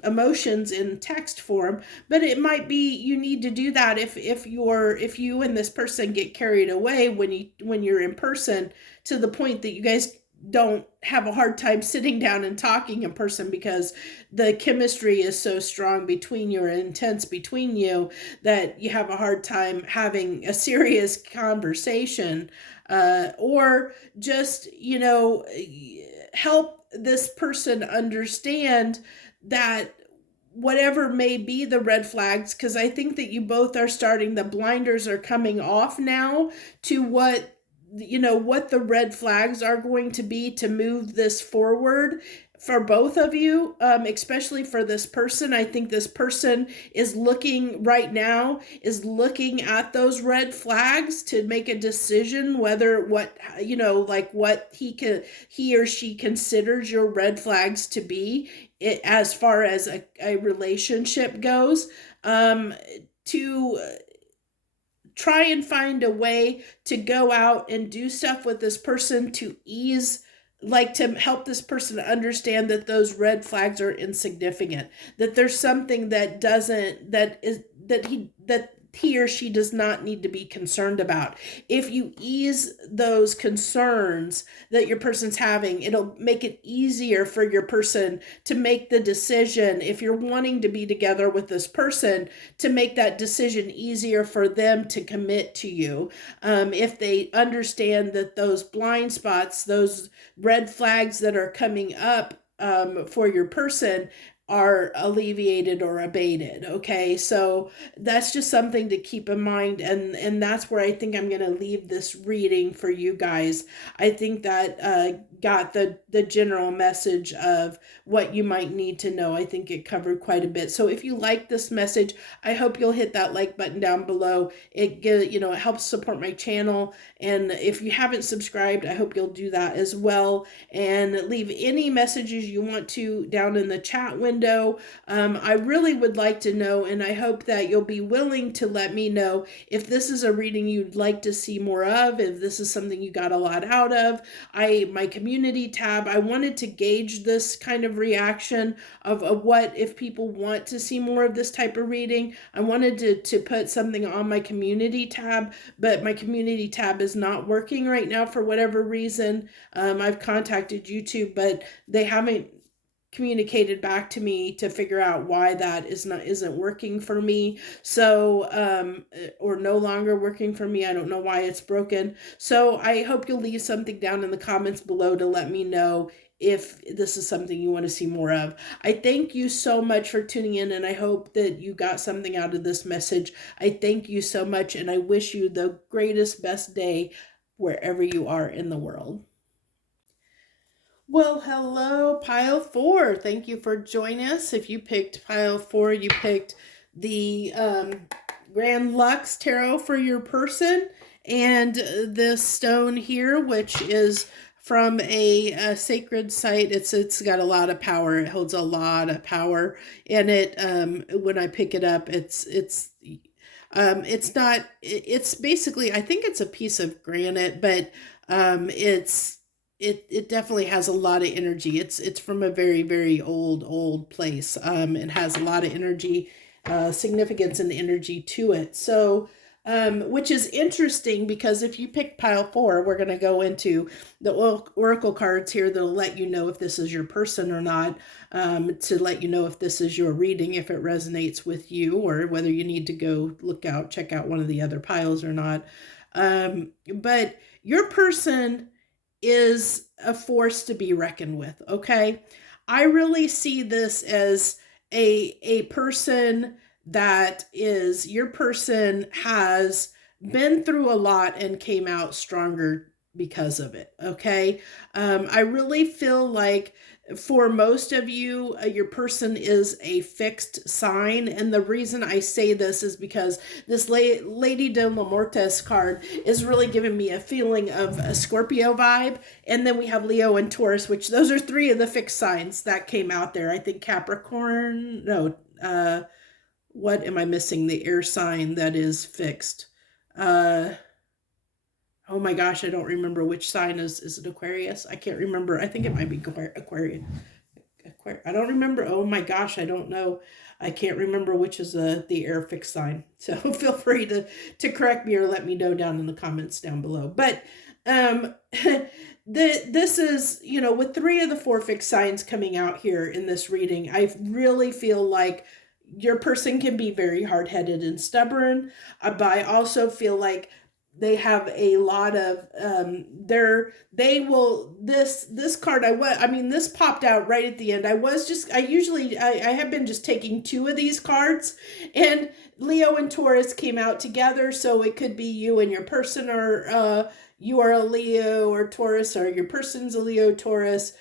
emotions in text form, but it might be you need to do that if you and this person get carried away when you're in person, to the point that you guys don't have a hard time sitting down and talking in person, because the chemistry is so strong between you, or intense between you, that you have a hard time having a serious conversation, or just help this person understand that whatever may be the red flags, because I think that you both are starting, the blinders are coming off now to what the red flags are going to be to move this forward for both of you, especially for this person. I think this person is looking right now, is looking at those red flags to make a decision whether what he or she considers your red flags to be, as far as a relationship goes, to try and find a way to go out and do stuff with this person to to help this person understand that those red flags are insignificant, that there's something that he or she does not need to be concerned about. If you ease those concerns that your person's having, it'll make it easier for your person to make the decision. If you're wanting to be together with this person, to make that decision easier for them to commit to you. If they understand that those blind spots, those red flags that are coming up for your person, are alleviated or abated. Okay, so that's just something to keep in mind, and that's where I think I'm going to leave this reading for you guys. I think that got the general message of what you might need to know. I think it covered quite a bit. So if you like this message, I hope you'll hit that like button down below. It helps support my channel, and if you haven't subscribed, I hope you'll do that as well, and leave any messages you want to down in the chat window. I really would like to know, and I hope that you'll be willing to let me know if this is a reading you'd like to see more of, if this is something you got a lot out of. My community tab, I wanted to gauge this kind of reaction of what, if people want to see more of this type of reading. I wanted to put something on my community tab, but my community tab is not working right now for whatever reason. I've contacted YouTube, but they haven't communicated back to me to figure out why that isn't working for me. So or no longer working for me. I don't know why it's broken. So I hope you'll leave something down in the comments below to let me know if this is something you want to see more of. I thank you so much for tuning in, and I hope that you got something out of this message. I thank you so much, and I wish you the greatest, best day wherever you are in the world. Well, hello, pile 4. Thank you for joining us. If you picked pile 4, you picked the Grand Lux Tarot for your person, and this stone here, which is from a sacred site. It's got a lot of power. It holds a lot of power, and it when I pick it up, it's not. It's basically, I think it's a piece of granite, but it definitely has a lot of energy. It's from a very, very old place. It has a lot of energy, significance and energy to it. So, which is interesting, because if you pick pile 4, we're going to go into the oracle cards here that'll let you know if this is your person or not, to let you know if this is your reading, if it resonates with you, or whether you need to go check out one of the other piles or not. But your person is a force to be reckoned with. Okay, I really see this as a person that is your person has been through a lot and came out stronger because of it. Okay. I really feel like for most of you, your person is a fixed sign. And the reason I say this is because this Lady de la Mortes card is really giving me a feeling of a Scorpio vibe. And then we have Leo and Taurus, which those are three of the fixed signs that came out there. I think Capricorn, no, what am I missing? The air sign that is fixed. Uh, oh my gosh, I don't remember which sign is it Aquarius? I can't remember. I think it might be Aquarius. I don't remember. Oh my gosh, I don't know. I can't remember which is the air fixed sign. So feel free to correct me or let me know down in the comments down below. But this is, with three of the four fixed signs coming out here in this reading, I really feel like your person can be very hard-headed and stubborn, but I also feel like they have a lot of this card. This popped out right at the end. I have been just taking two of these cards, and Leo and Taurus came out together, so it could be you and your person, or you are a Leo or Taurus, or your person's a Leo Taurus,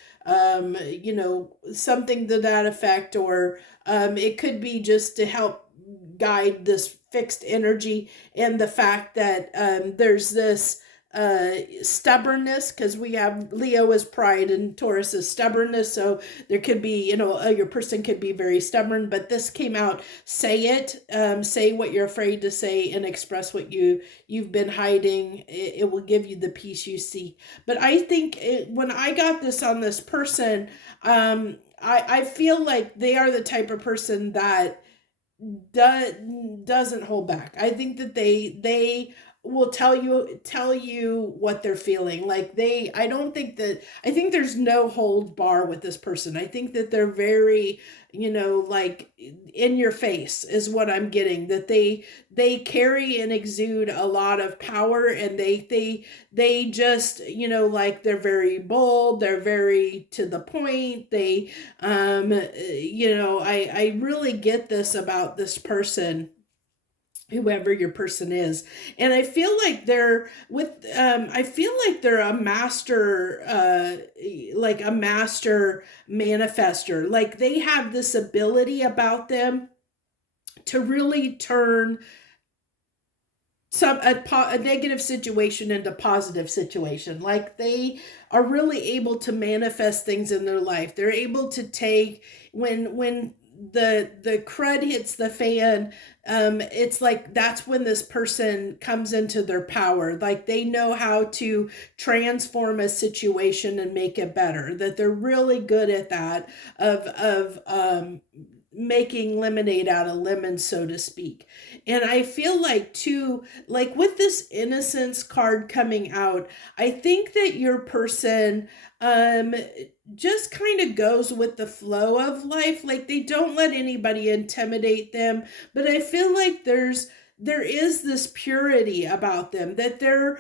something to that effect, or it could be just to help guide this fixed energy, and the fact that there's this stubbornness, because we have Leo as pride and Taurus as stubbornness. So there could be, your person could be very stubborn, but this came out, say it, say what you're afraid to say and express what you've been hiding. It will give you the peace you seek. But I think when I got this on this person, I feel like they are the type of person that doesn't hold back. I think that they will tell you what they're feeling. Like I think there's no hold bar with this person. I think that they're very, like in your face is what I'm getting, that they carry and exude a lot of power, and they just, like they're very bold, they're very to the point. I really get this about this person, whoever your person is. And I feel like they're a master, like a master manifester. Like they have this ability about them to really turn a negative situation into positive situation. Like they are really able to manifest things in their life. They're able to take, when the crud hits the fan, it's like that's when this person comes into their power. Like they know how to transform a situation and make it better. That they're really good at that, of making lemonade out of lemons, so to speak. And I feel like too, like with this innocence card coming out, I think that your person just kind of goes with the flow of life. Like they don't let anybody intimidate them, but I feel like there is this purity about them, that they're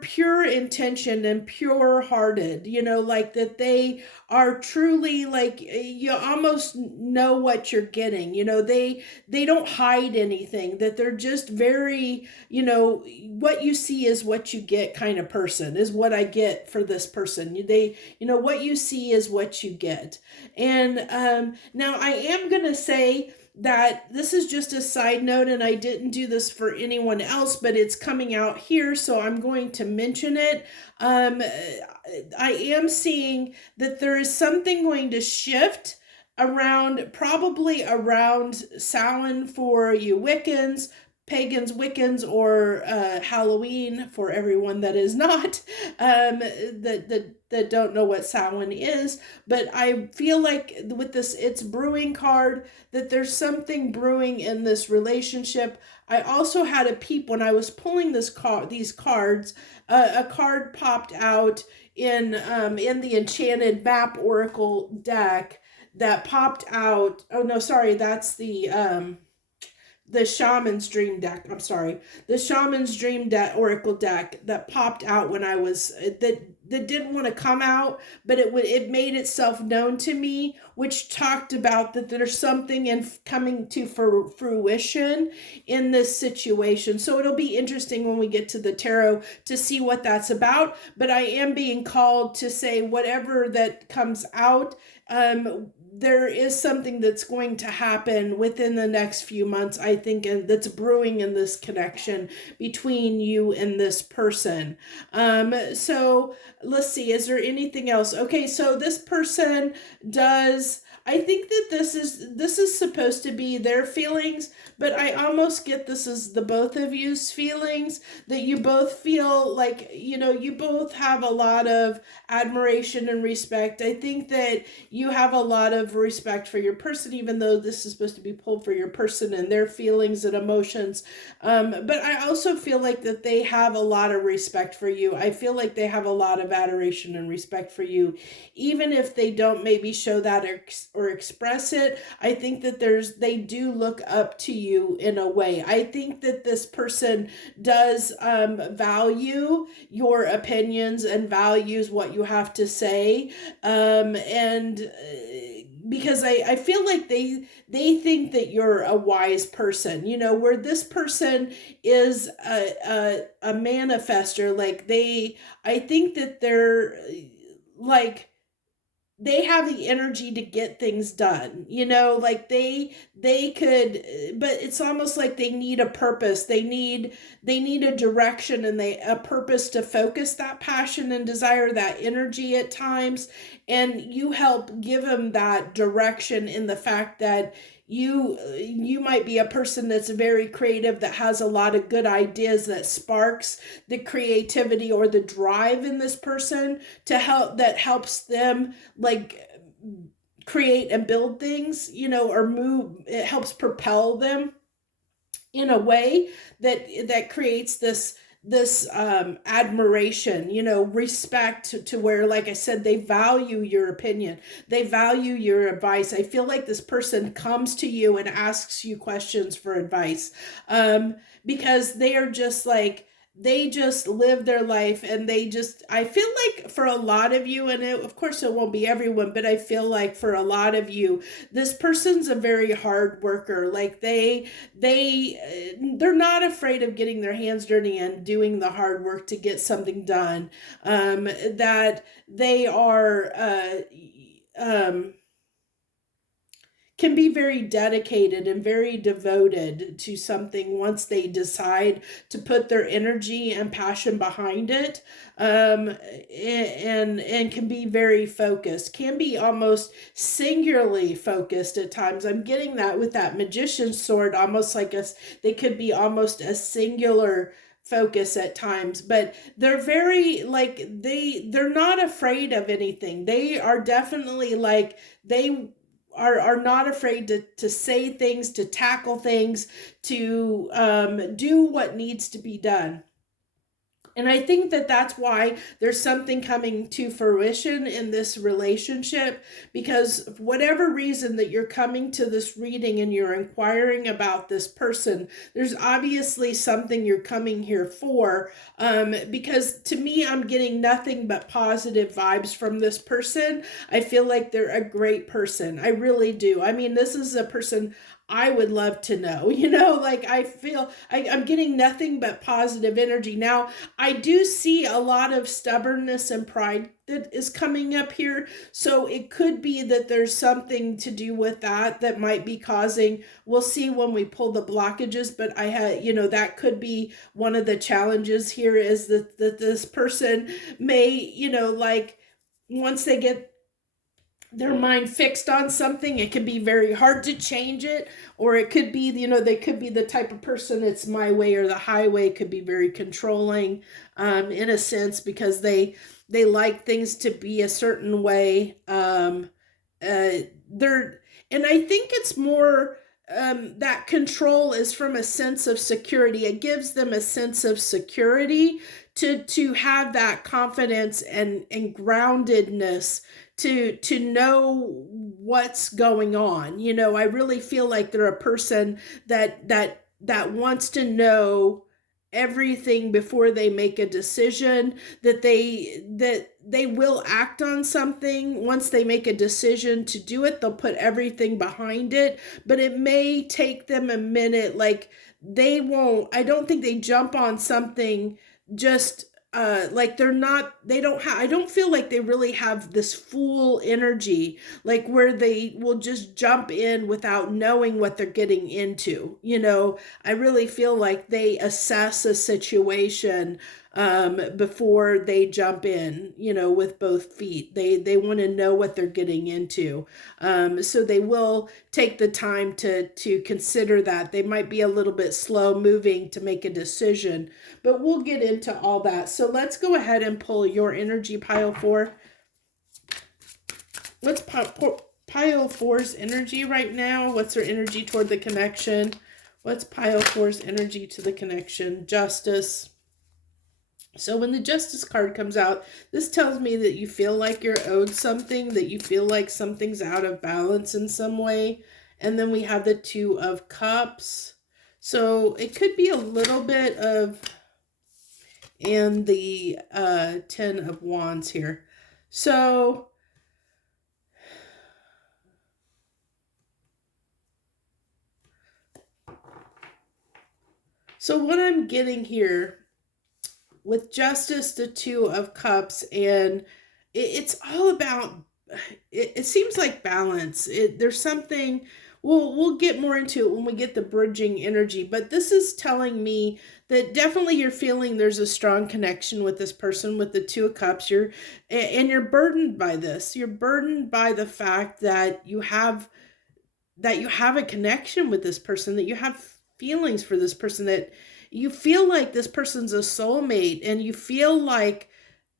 pure intention and pure hearted, like that they are truly, like, you almost know what you're getting. They don't hide anything, that they're just very, what you see is what you get kind of person, is what I get for this person. What you see is what you get. And now I am going to say that this is just a side note, and I didn't do this for anyone else, but it's coming out here, so I'm going to mention it. I am seeing that there is something going to shift probably around Samhain for you Wiccans, pagans, Wiccans, or Halloween for everyone that is not, that don't know what Samhain is. But I feel like with this It's Brewing card, that there's something brewing in this relationship. I also had a peep when I was pulling these cards. A card popped out in the Enchanted Map Oracle deck that popped out. Oh no, sorry, that's the Shaman's Dream deck. I'm sorry. The Shaman's Dream deck, Oracle deck, that popped out when I was, that didn't want to come out, but it made itself known to me, which talked about that there's something in coming to fruition in this situation. So it'll be interesting when we get to the tarot to see what that's about. But I am being called to say whatever that comes out, there is something that's going to happen within the next few months, I think, and that's brewing in this connection between you and this person. So let's see, is there anything else? Okay, so this person does, I think that this is supposed to be their feelings, but I almost get this is the both of you's feelings, that you both feel like, you both have a lot of admiration and respect. I think that you have a lot of respect for your person, even though this is supposed to be pulled for your person and their feelings and emotions. But I also feel like that they have a lot of respect for you. I feel like they have a lot of adoration and respect for you, even if they don't maybe show that or express it. I think that they do look up to you in a way. I think that this person does value your opinions and values what you have to say, and because I feel like they think that you're a wise person, where this person is a manifester. Like I think that they're like, they have the energy to get things done, like they could, but it's almost like they need a purpose. They need a direction, and a purpose to focus that passion and desire, that energy at times. And you help give them that direction in the fact that you might be a person that's very creative, that has a lot of good ideas, that sparks the creativity or the drive in this person that helps them like create and build things, or move. It helps propel them in a way that creates this admiration, respect to where, like I said, they value your opinion, they value your advice. I feel like this person comes to you and asks you questions for advice, because they are just like, they just live their life, and I feel like for a lot of you, and of course it won't be everyone, but I feel like for a lot of you, this person's a very hard worker. Like they're not afraid of getting their hands dirty and doing the hard work to get something done. That they are can be very dedicated and very devoted to something once they decide to put their energy and passion behind it, and can be very focused, can be almost singularly focused at times. I'm getting that with that magician's sword, almost like they could be almost a singular focus at times, but they're very like, they're not afraid of anything. They are definitely like, they are not afraid to say things, to tackle things, to do what needs to be done. And I think that that's why there's something coming to fruition in this relationship, because whatever reason that you're coming to this reading and you're inquiring about this person, there's obviously something you're coming here for, because to me, I'm getting nothing but positive vibes from this person. I feel like they're a great person. I really do. I mean, this is a person I would love to know, like I feel I'm getting nothing but positive energy. Now, I do see a lot of stubbornness and pride that is coming up here. So it could be that there's something to do with that might be causing, we'll see when we pull the blockages, but I had, that could be one of the challenges here, is that this person may, like once they get their mind fixed on something, it can be very hard to change it. Or it could be, they could be the type of person, it's my way or the highway, could be very controlling, in a sense, because they like things to be a certain way. And I think it's more, that control is from a sense of security. It gives them a sense of security to have that confidence and groundedness to know what's going on. I really feel like they're a person that wants to know everything before they make a decision, that they will act on something. Once they make a decision to do it, they'll put everything behind it, but it may take them a minute. Like I don't think they jump on something just like I don't feel like they really have this full energy, like where they will just jump in without knowing what they're getting into. I really feel like they assess a situation before they jump in, with both feet. They want to know what they're getting into. So they will take the time to consider that. They might be a little bit slow moving to make a decision, but we'll get into all that. So let's go ahead and pull your energy, pile 4. What's pile 4's energy right now? What's their energy toward the connection? What's pile 4's energy to the connection? Justice. So when the Justice card comes out, this tells me that you feel like you're owed something, that you feel like something's out of balance in some way. And then we have the 2 of Cups. So it could be a little bit of, and the 10 of Wands here. So what I'm getting here with Justice, the 2 of Cups, and it's all about, it seems like balance. There's something, we'll get more into it when we get the bridging energy, but this is telling me that definitely you're feeling there's a strong connection with this person, with the 2 of Cups. You're burdened by this. You're burdened by the fact that you have a connection with this person, that you have feelings for this person, that you feel like this person's a soulmate, and you feel like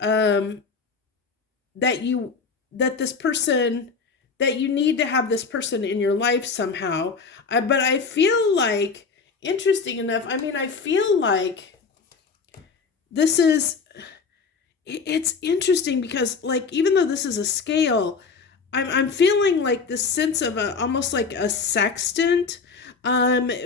that this person, that you need to have this person in your life somehow. But I feel like, interesting enough, I feel like it's interesting because, like, even though this is a scale, I'm feeling like this sense of almost like a sextant,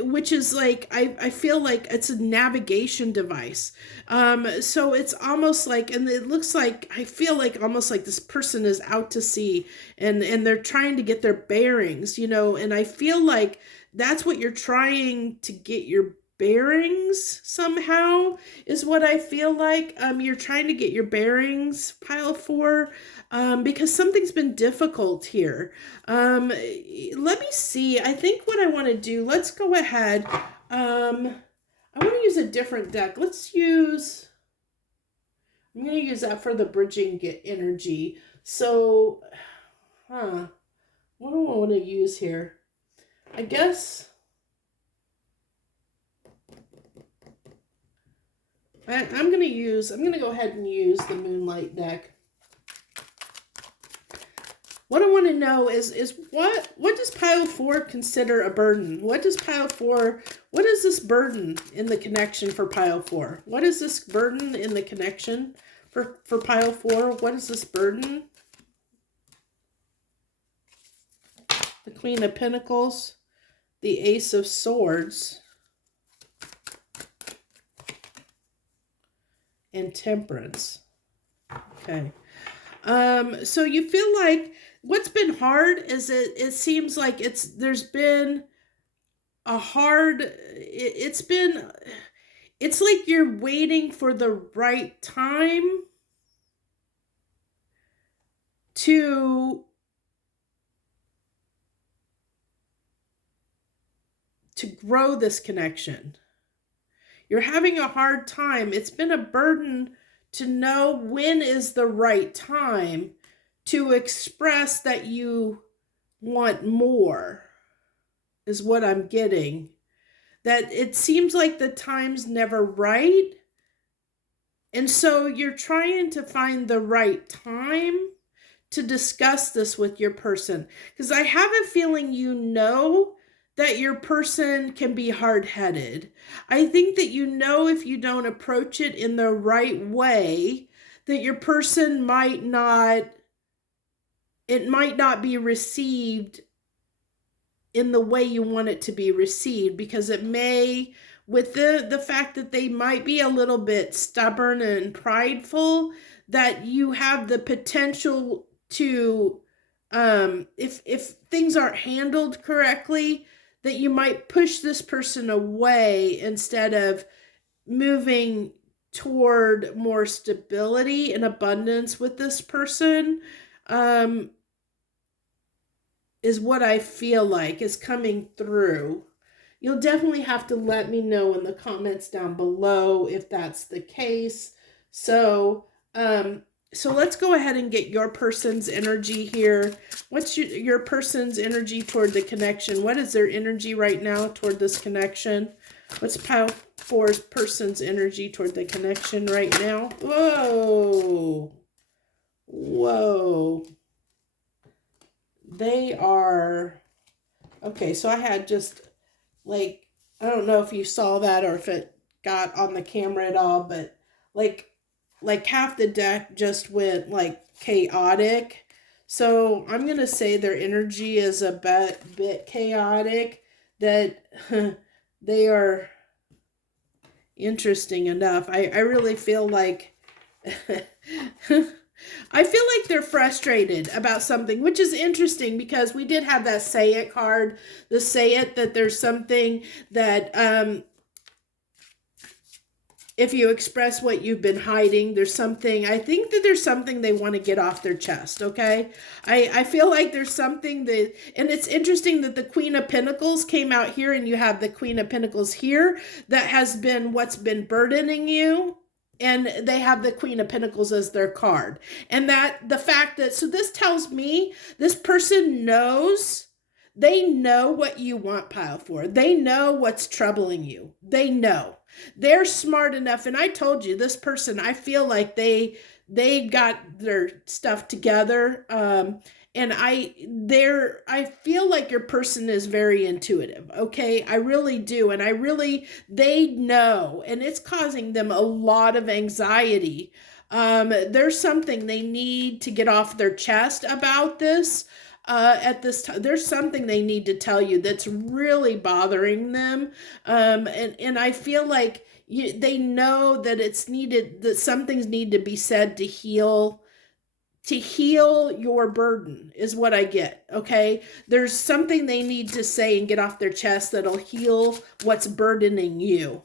which is like, I feel like it's a navigation device. So it's almost like, and it looks like, I feel like almost like this person is out to sea, and they're trying to get their bearings, and I feel like that's what you're trying to get your bearings somehow, is what I feel like. You're trying to get your bearings, pile 4, because something's been difficult here. Let me see. I think what I want to do, let's go ahead. I want to use a different deck. I'm going to use that for the bridging energy. So, what do I want to use here? I guess I'm going to go ahead and use the Moonlight deck. What I want to know is what does pile 4 consider a burden? What is this burden in the connection for pile 4? What is this burden in the connection for pile 4? What is this burden? The Queen of Pentacles, the Ace of Swords, and Temperance. Okay. So you feel like what's been hard is it seems like there's been a hard, it's like you're waiting for the right time to grow this connection. You're having a hard time. It's been a burden to know when is the right time to express that you want more, is what I'm getting. That it seems like the time's never right. And so you're trying to find the right time to discuss this with your person. Because I have a feeling that your person can be hard-headed. I think that if you don't approach it in the right way, that your person might not be received in the way you want it to be received, because it may with the fact that they might be a little bit stubborn and prideful, that you have the potential to, if things aren't handled correctly, that you might push this person away instead of moving toward more stability and abundance with this person. um is what I feel like is coming through. You'll definitely have to let me know in the comments down below if that's the case. So, so let's go ahead and get your person's energy here. What's your person's energy toward the connection? What is their energy right now toward this connection? What's pile four's person's energy toward the connection right now? Whoa. Whoa. They are, okay, so I had just, like, I don't know if you saw that or if it got on the camera at all, but like half the deck just went like chaotic. So I'm gonna say their energy is a bit chaotic, that they are, interesting enough, I really feel like I feel like they're frustrated about something, which is interesting because we did have that say it card, the say it, that there's something that, if you express what you've been hiding, there's something, I think that there's something they want to get off their chest, okay? I feel like there's something that, and it's interesting that the Queen of Pentacles came out here and you have the Queen of Pentacles here, that has been what's been burdening you. And they have the Queen of Pentacles as their card. And that the fact that, so this tells me this person knows, they know what you want, pile four. They know what's troubling you. They know. They're smart enough. And I told you, this person, I feel like they got their stuff together. And I feel like your person is very intuitive, okay? I really do. And they know, and it's causing them a lot of anxiety. There's something they need to get off their chest about this. At this time, there's something they need to tell you that's really bothering them. And I feel like they know that it's needed, that some things need to be said to heal your burden, is what I get, okay? There's something they need to say and get off their chest that'll heal what's burdening you.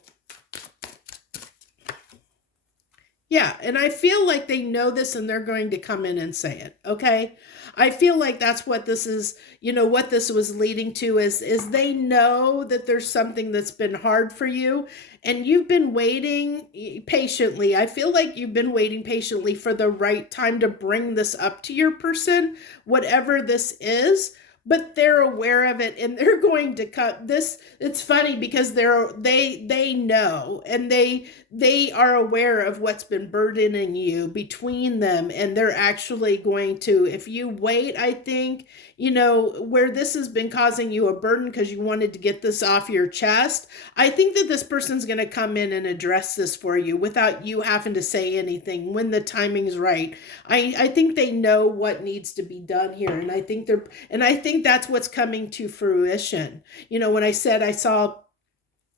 Yeah, and I feel like they know this and they're going to come in and say it, okay? I feel like that's what this is, what this was leading to is they know that there's something that's been hard for you and you've been waiting patiently. I feel like you've been waiting patiently for the right time to bring this up to your person, whatever this is. But they're aware of it and they're going to cut this. It's funny because they know, and they are aware of what's been burdening you between them, and they're actually going to, if you wait, I think, where this has been causing you a burden because you wanted to get this off your chest, I think that this person's going to come in and address this for you without you having to say anything when the timing's right. I think they know what needs to be done here, and I think that's what's coming to fruition. When I said I saw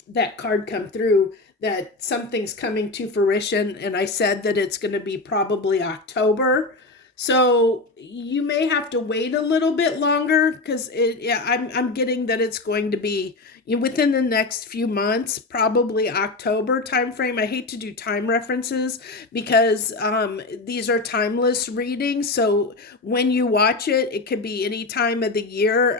that card come through, that something's coming to fruition, and I said that it's going to be probably October. So you may have to wait a little bit longer because I'm getting that it's going to be within the next few months, probably October timeframe. I hate to do time references because these are timeless readings. So when you watch it, it could be any time of the year.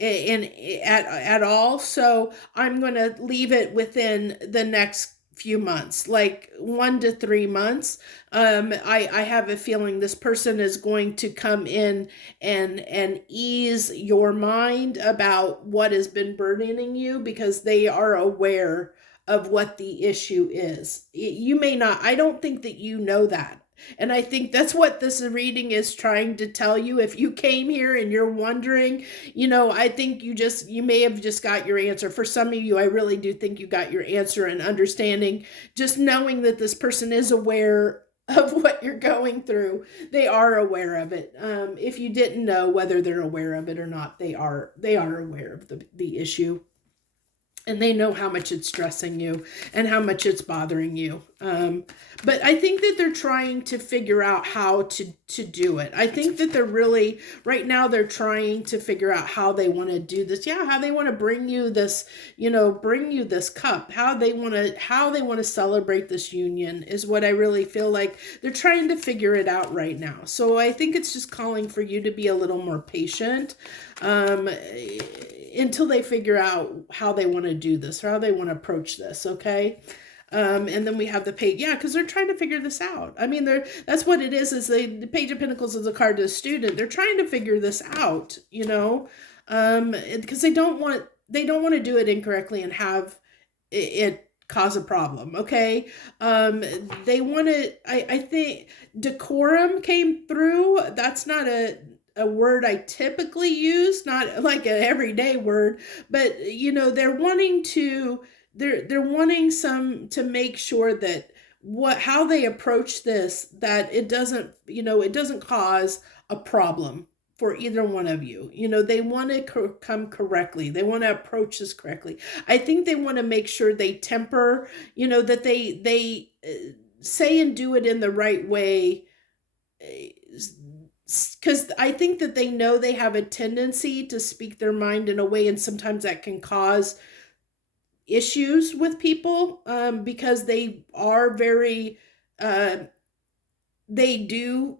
At all. So I'm going to leave it within the next few months, like 1 to 3 months. I have a feeling this person is going to come in and ease your mind about what has been burdening you because they are aware of what the issue is. You may not, I don't think that you know that. And I think that's what this reading is trying to tell you. If you came here and you're wondering, I think you may have just got your answer. For some of you, I really do think you got your answer and understanding, just knowing that this person is aware of what you're going through. They are aware of it. If you didn't know whether they're aware of it or not, they are aware of the issue. and they know how much it's stressing you and how much it's bothering you. But I think that they're trying to figure out how to do it. I think that they're really, right now, they're trying to figure out how they want to do this. Yeah, how they want to bring you this, bring you this cup. How they want to celebrate this union is what I really feel like they're trying to figure it out right now. So I think it's just calling for you to be a little more patient. Until they figure out how they want to do this or how they want to approach this, okay? And then we have the page, yeah, because they're trying to figure this out. I mean, that's what it is the Page of Pentacles is a card to a student. They're trying to figure this out, because they don't want to do it incorrectly and have it cause a problem, okay? They want to, I think decorum came through. That's not a word I typically use, not like an everyday word, but they're wanting to make sure that how they approach this, that it doesn't cause a problem for either one of you. They want to come correctly. They want to approach this correctly. I think they want to make sure they temper, that they say and do it in the right way, because I think that they know they have a tendency to speak their mind in a way, and sometimes that can cause issues with people, because they are very, they do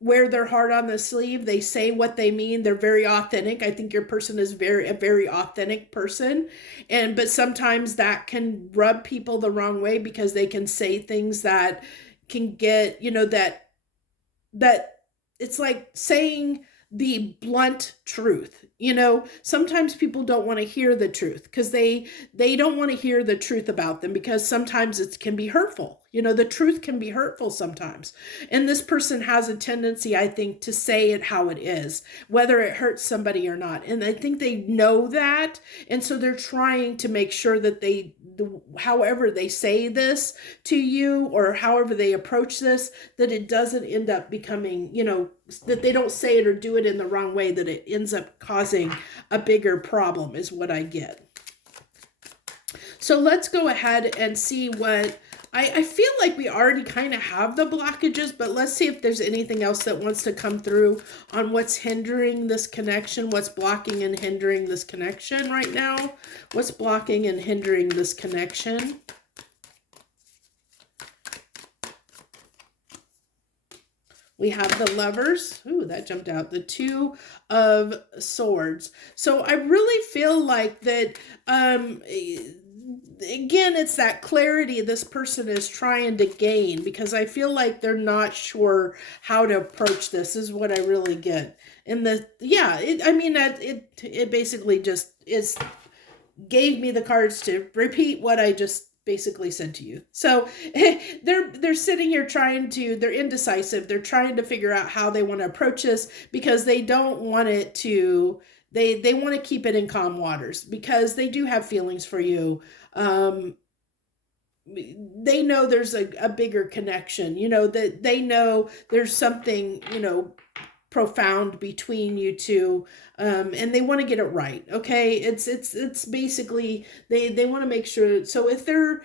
wear their heart on the sleeve. They say what they mean. They're very authentic. I think your person is a very authentic person, but sometimes that can rub people the wrong way, because they can say things that can get, that it's like saying the blunt truth. Sometimes people don't want to hear the truth, because they don't want to hear the truth about them, because sometimes it can be hurtful. The truth can be hurtful sometimes. And this person has a tendency, I think, to say it how it is, whether it hurts somebody or not. And I think they know that. And so they're trying to make sure that however they say this to you, or however they approach this, that it doesn't end up becoming, that they don't say it or do it in the wrong way, that it ends up causing a bigger problem, is what I get. So let's go ahead and see what, I feel like we already kind of have the blockages, but let's see if there's anything else that wants to come through on what's hindering this connection, what's blocking and hindering this connection right now. What's blocking and hindering this connection? We have the Lovers. Ooh, that jumped out. The Two of Swords. So I really feel like that, again, it's that clarity this person is trying to gain, because I feel like they're not sure how to approach this, is what I really get. And it basically just gave me the cards to repeat what I just basically said to you. So they're sitting here they're indecisive. They're trying to figure out how they want to approach this, because they don't want it to, they want to keep it in calm waters, because they do have feelings for you. They know there's a bigger connection, that they know there's something, profound between you two, and they want to get it right. Okay, it's basically they want to make sure. So if they're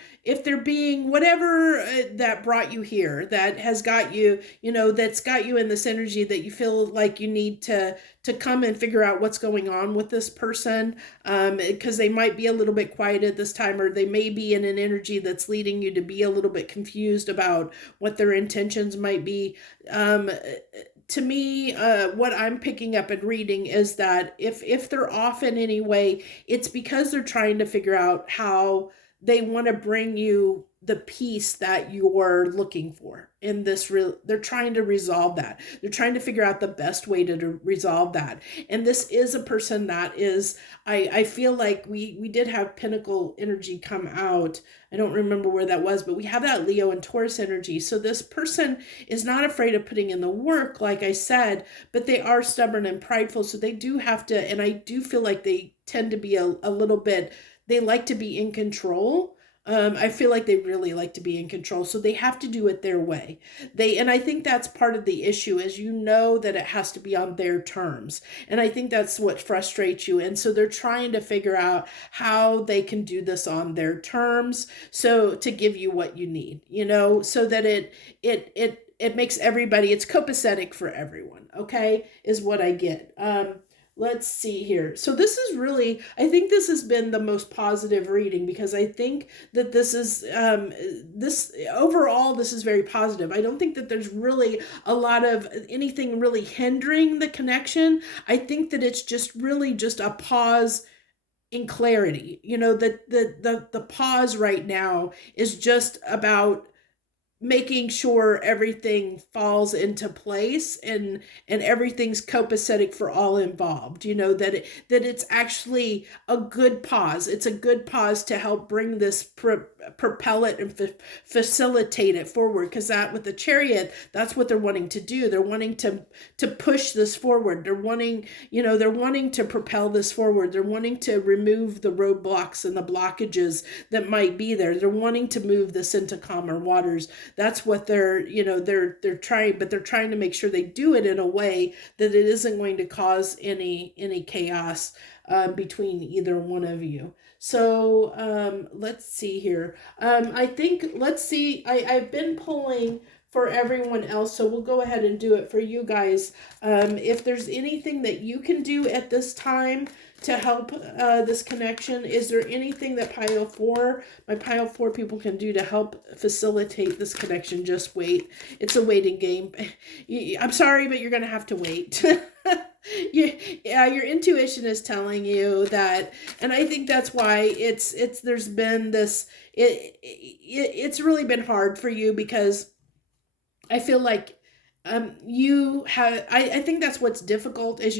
being whatever that brought you here, that has got you, that's got you in this energy, that you feel like you need to come and figure out what's going on with this person, because they might be a little bit quiet at this time, or they may be in an energy that's leading you to be a little bit confused about what their intentions might be. To me, what I'm picking up and reading is that if they're off in any way, it's because they're trying to figure out how they want to bring you the peace that you're looking for in this. They're trying to resolve that. They're trying to figure out the best way to resolve that. And this is a person that is, I feel like we did have Pinnacle energy come out. I don't remember where that was, but we have that Leo and Taurus energy. So this person is not afraid of putting in the work, like I said, but they are stubborn and prideful. So they do have to, and I do feel like they tend to be a little bit, they like to be in control. I feel like they really like to be in control, so they have to do it their way. And I think that's part of the issue is that it has to be on their terms. And I think that's what frustrates you. And so they're trying to figure out how they can do this on their terms, so to give you what you need, so that it makes everybody, it's copacetic for everyone, okay, is what I get. Let's see here. So this is really, I think this has been the most positive reading, because I think that this is, overall, this is very positive. I don't think that there's really a lot of anything really hindering the connection. I think that it's just really just a pause in clarity. The pause right now is just about making sure everything falls into place, and everything's copacetic for all involved, that it's actually a good pause. It's a good pause to help bring this propel it and facilitate it forward, because that with the Chariot, that's what they're wanting to do. They're wanting to push this forward. They're wanting to propel this forward. They're wanting to remove the roadblocks and the blockages that might be there. They're wanting to move this into calmer waters. That's what they're trying, but they're trying to make sure they do it in a way that it isn't going to cause any chaos between either one of you. So let's see here. I've been pulling for everyone else, so we'll go ahead and do it for you guys. If there's anything that you can do at this time to help this connection, is there anything that my pile 4 people can do to help facilitate this connection? Just wait. It's a waiting game. I'm sorry, but you're going to have to wait. Yeah, your intuition is telling you that, and I think that's why there's been this, it's really been hard for you, because I feel like you have, I think that's what's difficult, is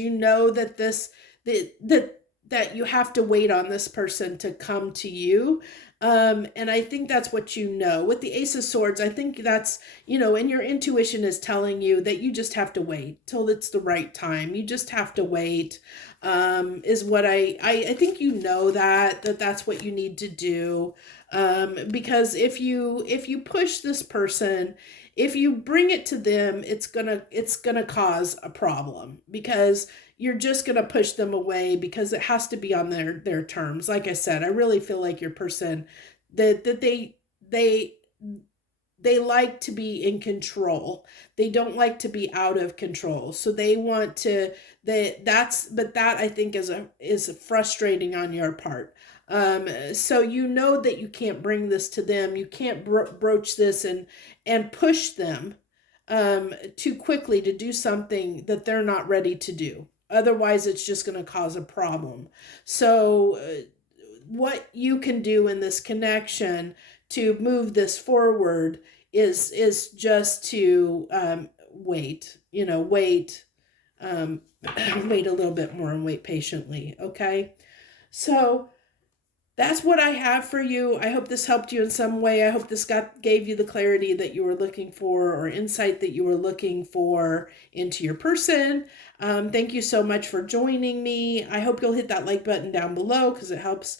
that you have to wait on this person to come to you. And I think that's what with the Ace of Swords. I think that's, and your intuition is telling you that you just have to wait till it's the right time. You just have to wait, is what I think that's what you need to do. Because if you push this person, if you bring it to them, it's gonna cause a problem, because you're just gonna push them away, because it has to be on their terms. Like I said, I really feel like your person, that they like to be in control. They don't like to be out of control. So they want to, but that I think is frustrating on your part. So that you can't bring this to them. You can't broach this and push them too quickly to do something that they're not ready to do. Otherwise, it's just going to cause a problem. So what you can do in this connection to move this forward is just to wait, wait a little bit more and wait patiently. Okay. So that's what I have for you. I hope this helped you in some way. I hope this gave you the clarity that you were looking for, or insight that you were looking for into your person. Thank you so much for joining me. I hope you'll hit that like button down below, because it helps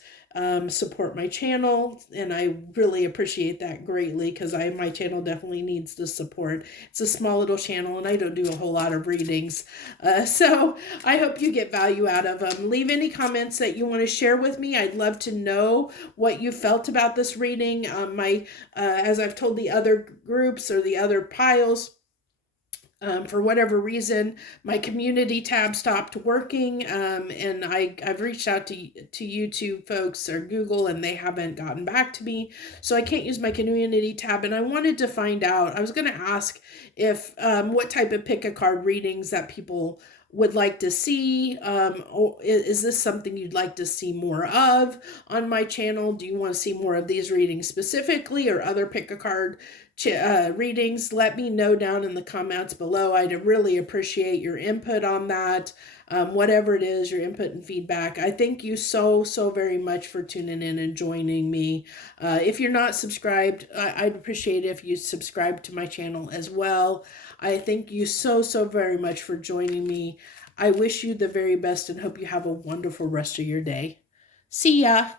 support my channel, and I really appreciate that greatly, because my channel definitely needs the support. It's a small little channel, and I don't do a whole lot of readings, so I hope you get value out of them. Leave any comments that you want to share with me. I'd love to know what you felt about this reading. As I've told the other groups or the other piles, for whatever reason, my community tab stopped working, and I've reached out to YouTube folks or Google, and they haven't gotten back to me, so I can't use my community tab. And I wanted to find out, I was going to ask if what type of pick a card readings that people would like to see. Or is this something you'd like to see more of on my channel? Do you want to see more of these readings specifically, or other pick a card readings? Let me know down in the comments below. I'd really appreciate your input on that. Whatever it is, your input and feedback. I thank you so very much for tuning in and joining me. If you're not subscribed, I'd appreciate it if you subscribe to my channel as well. I thank you so very much for joining me. I wish you the very best and hope you have a wonderful rest of your day. See ya.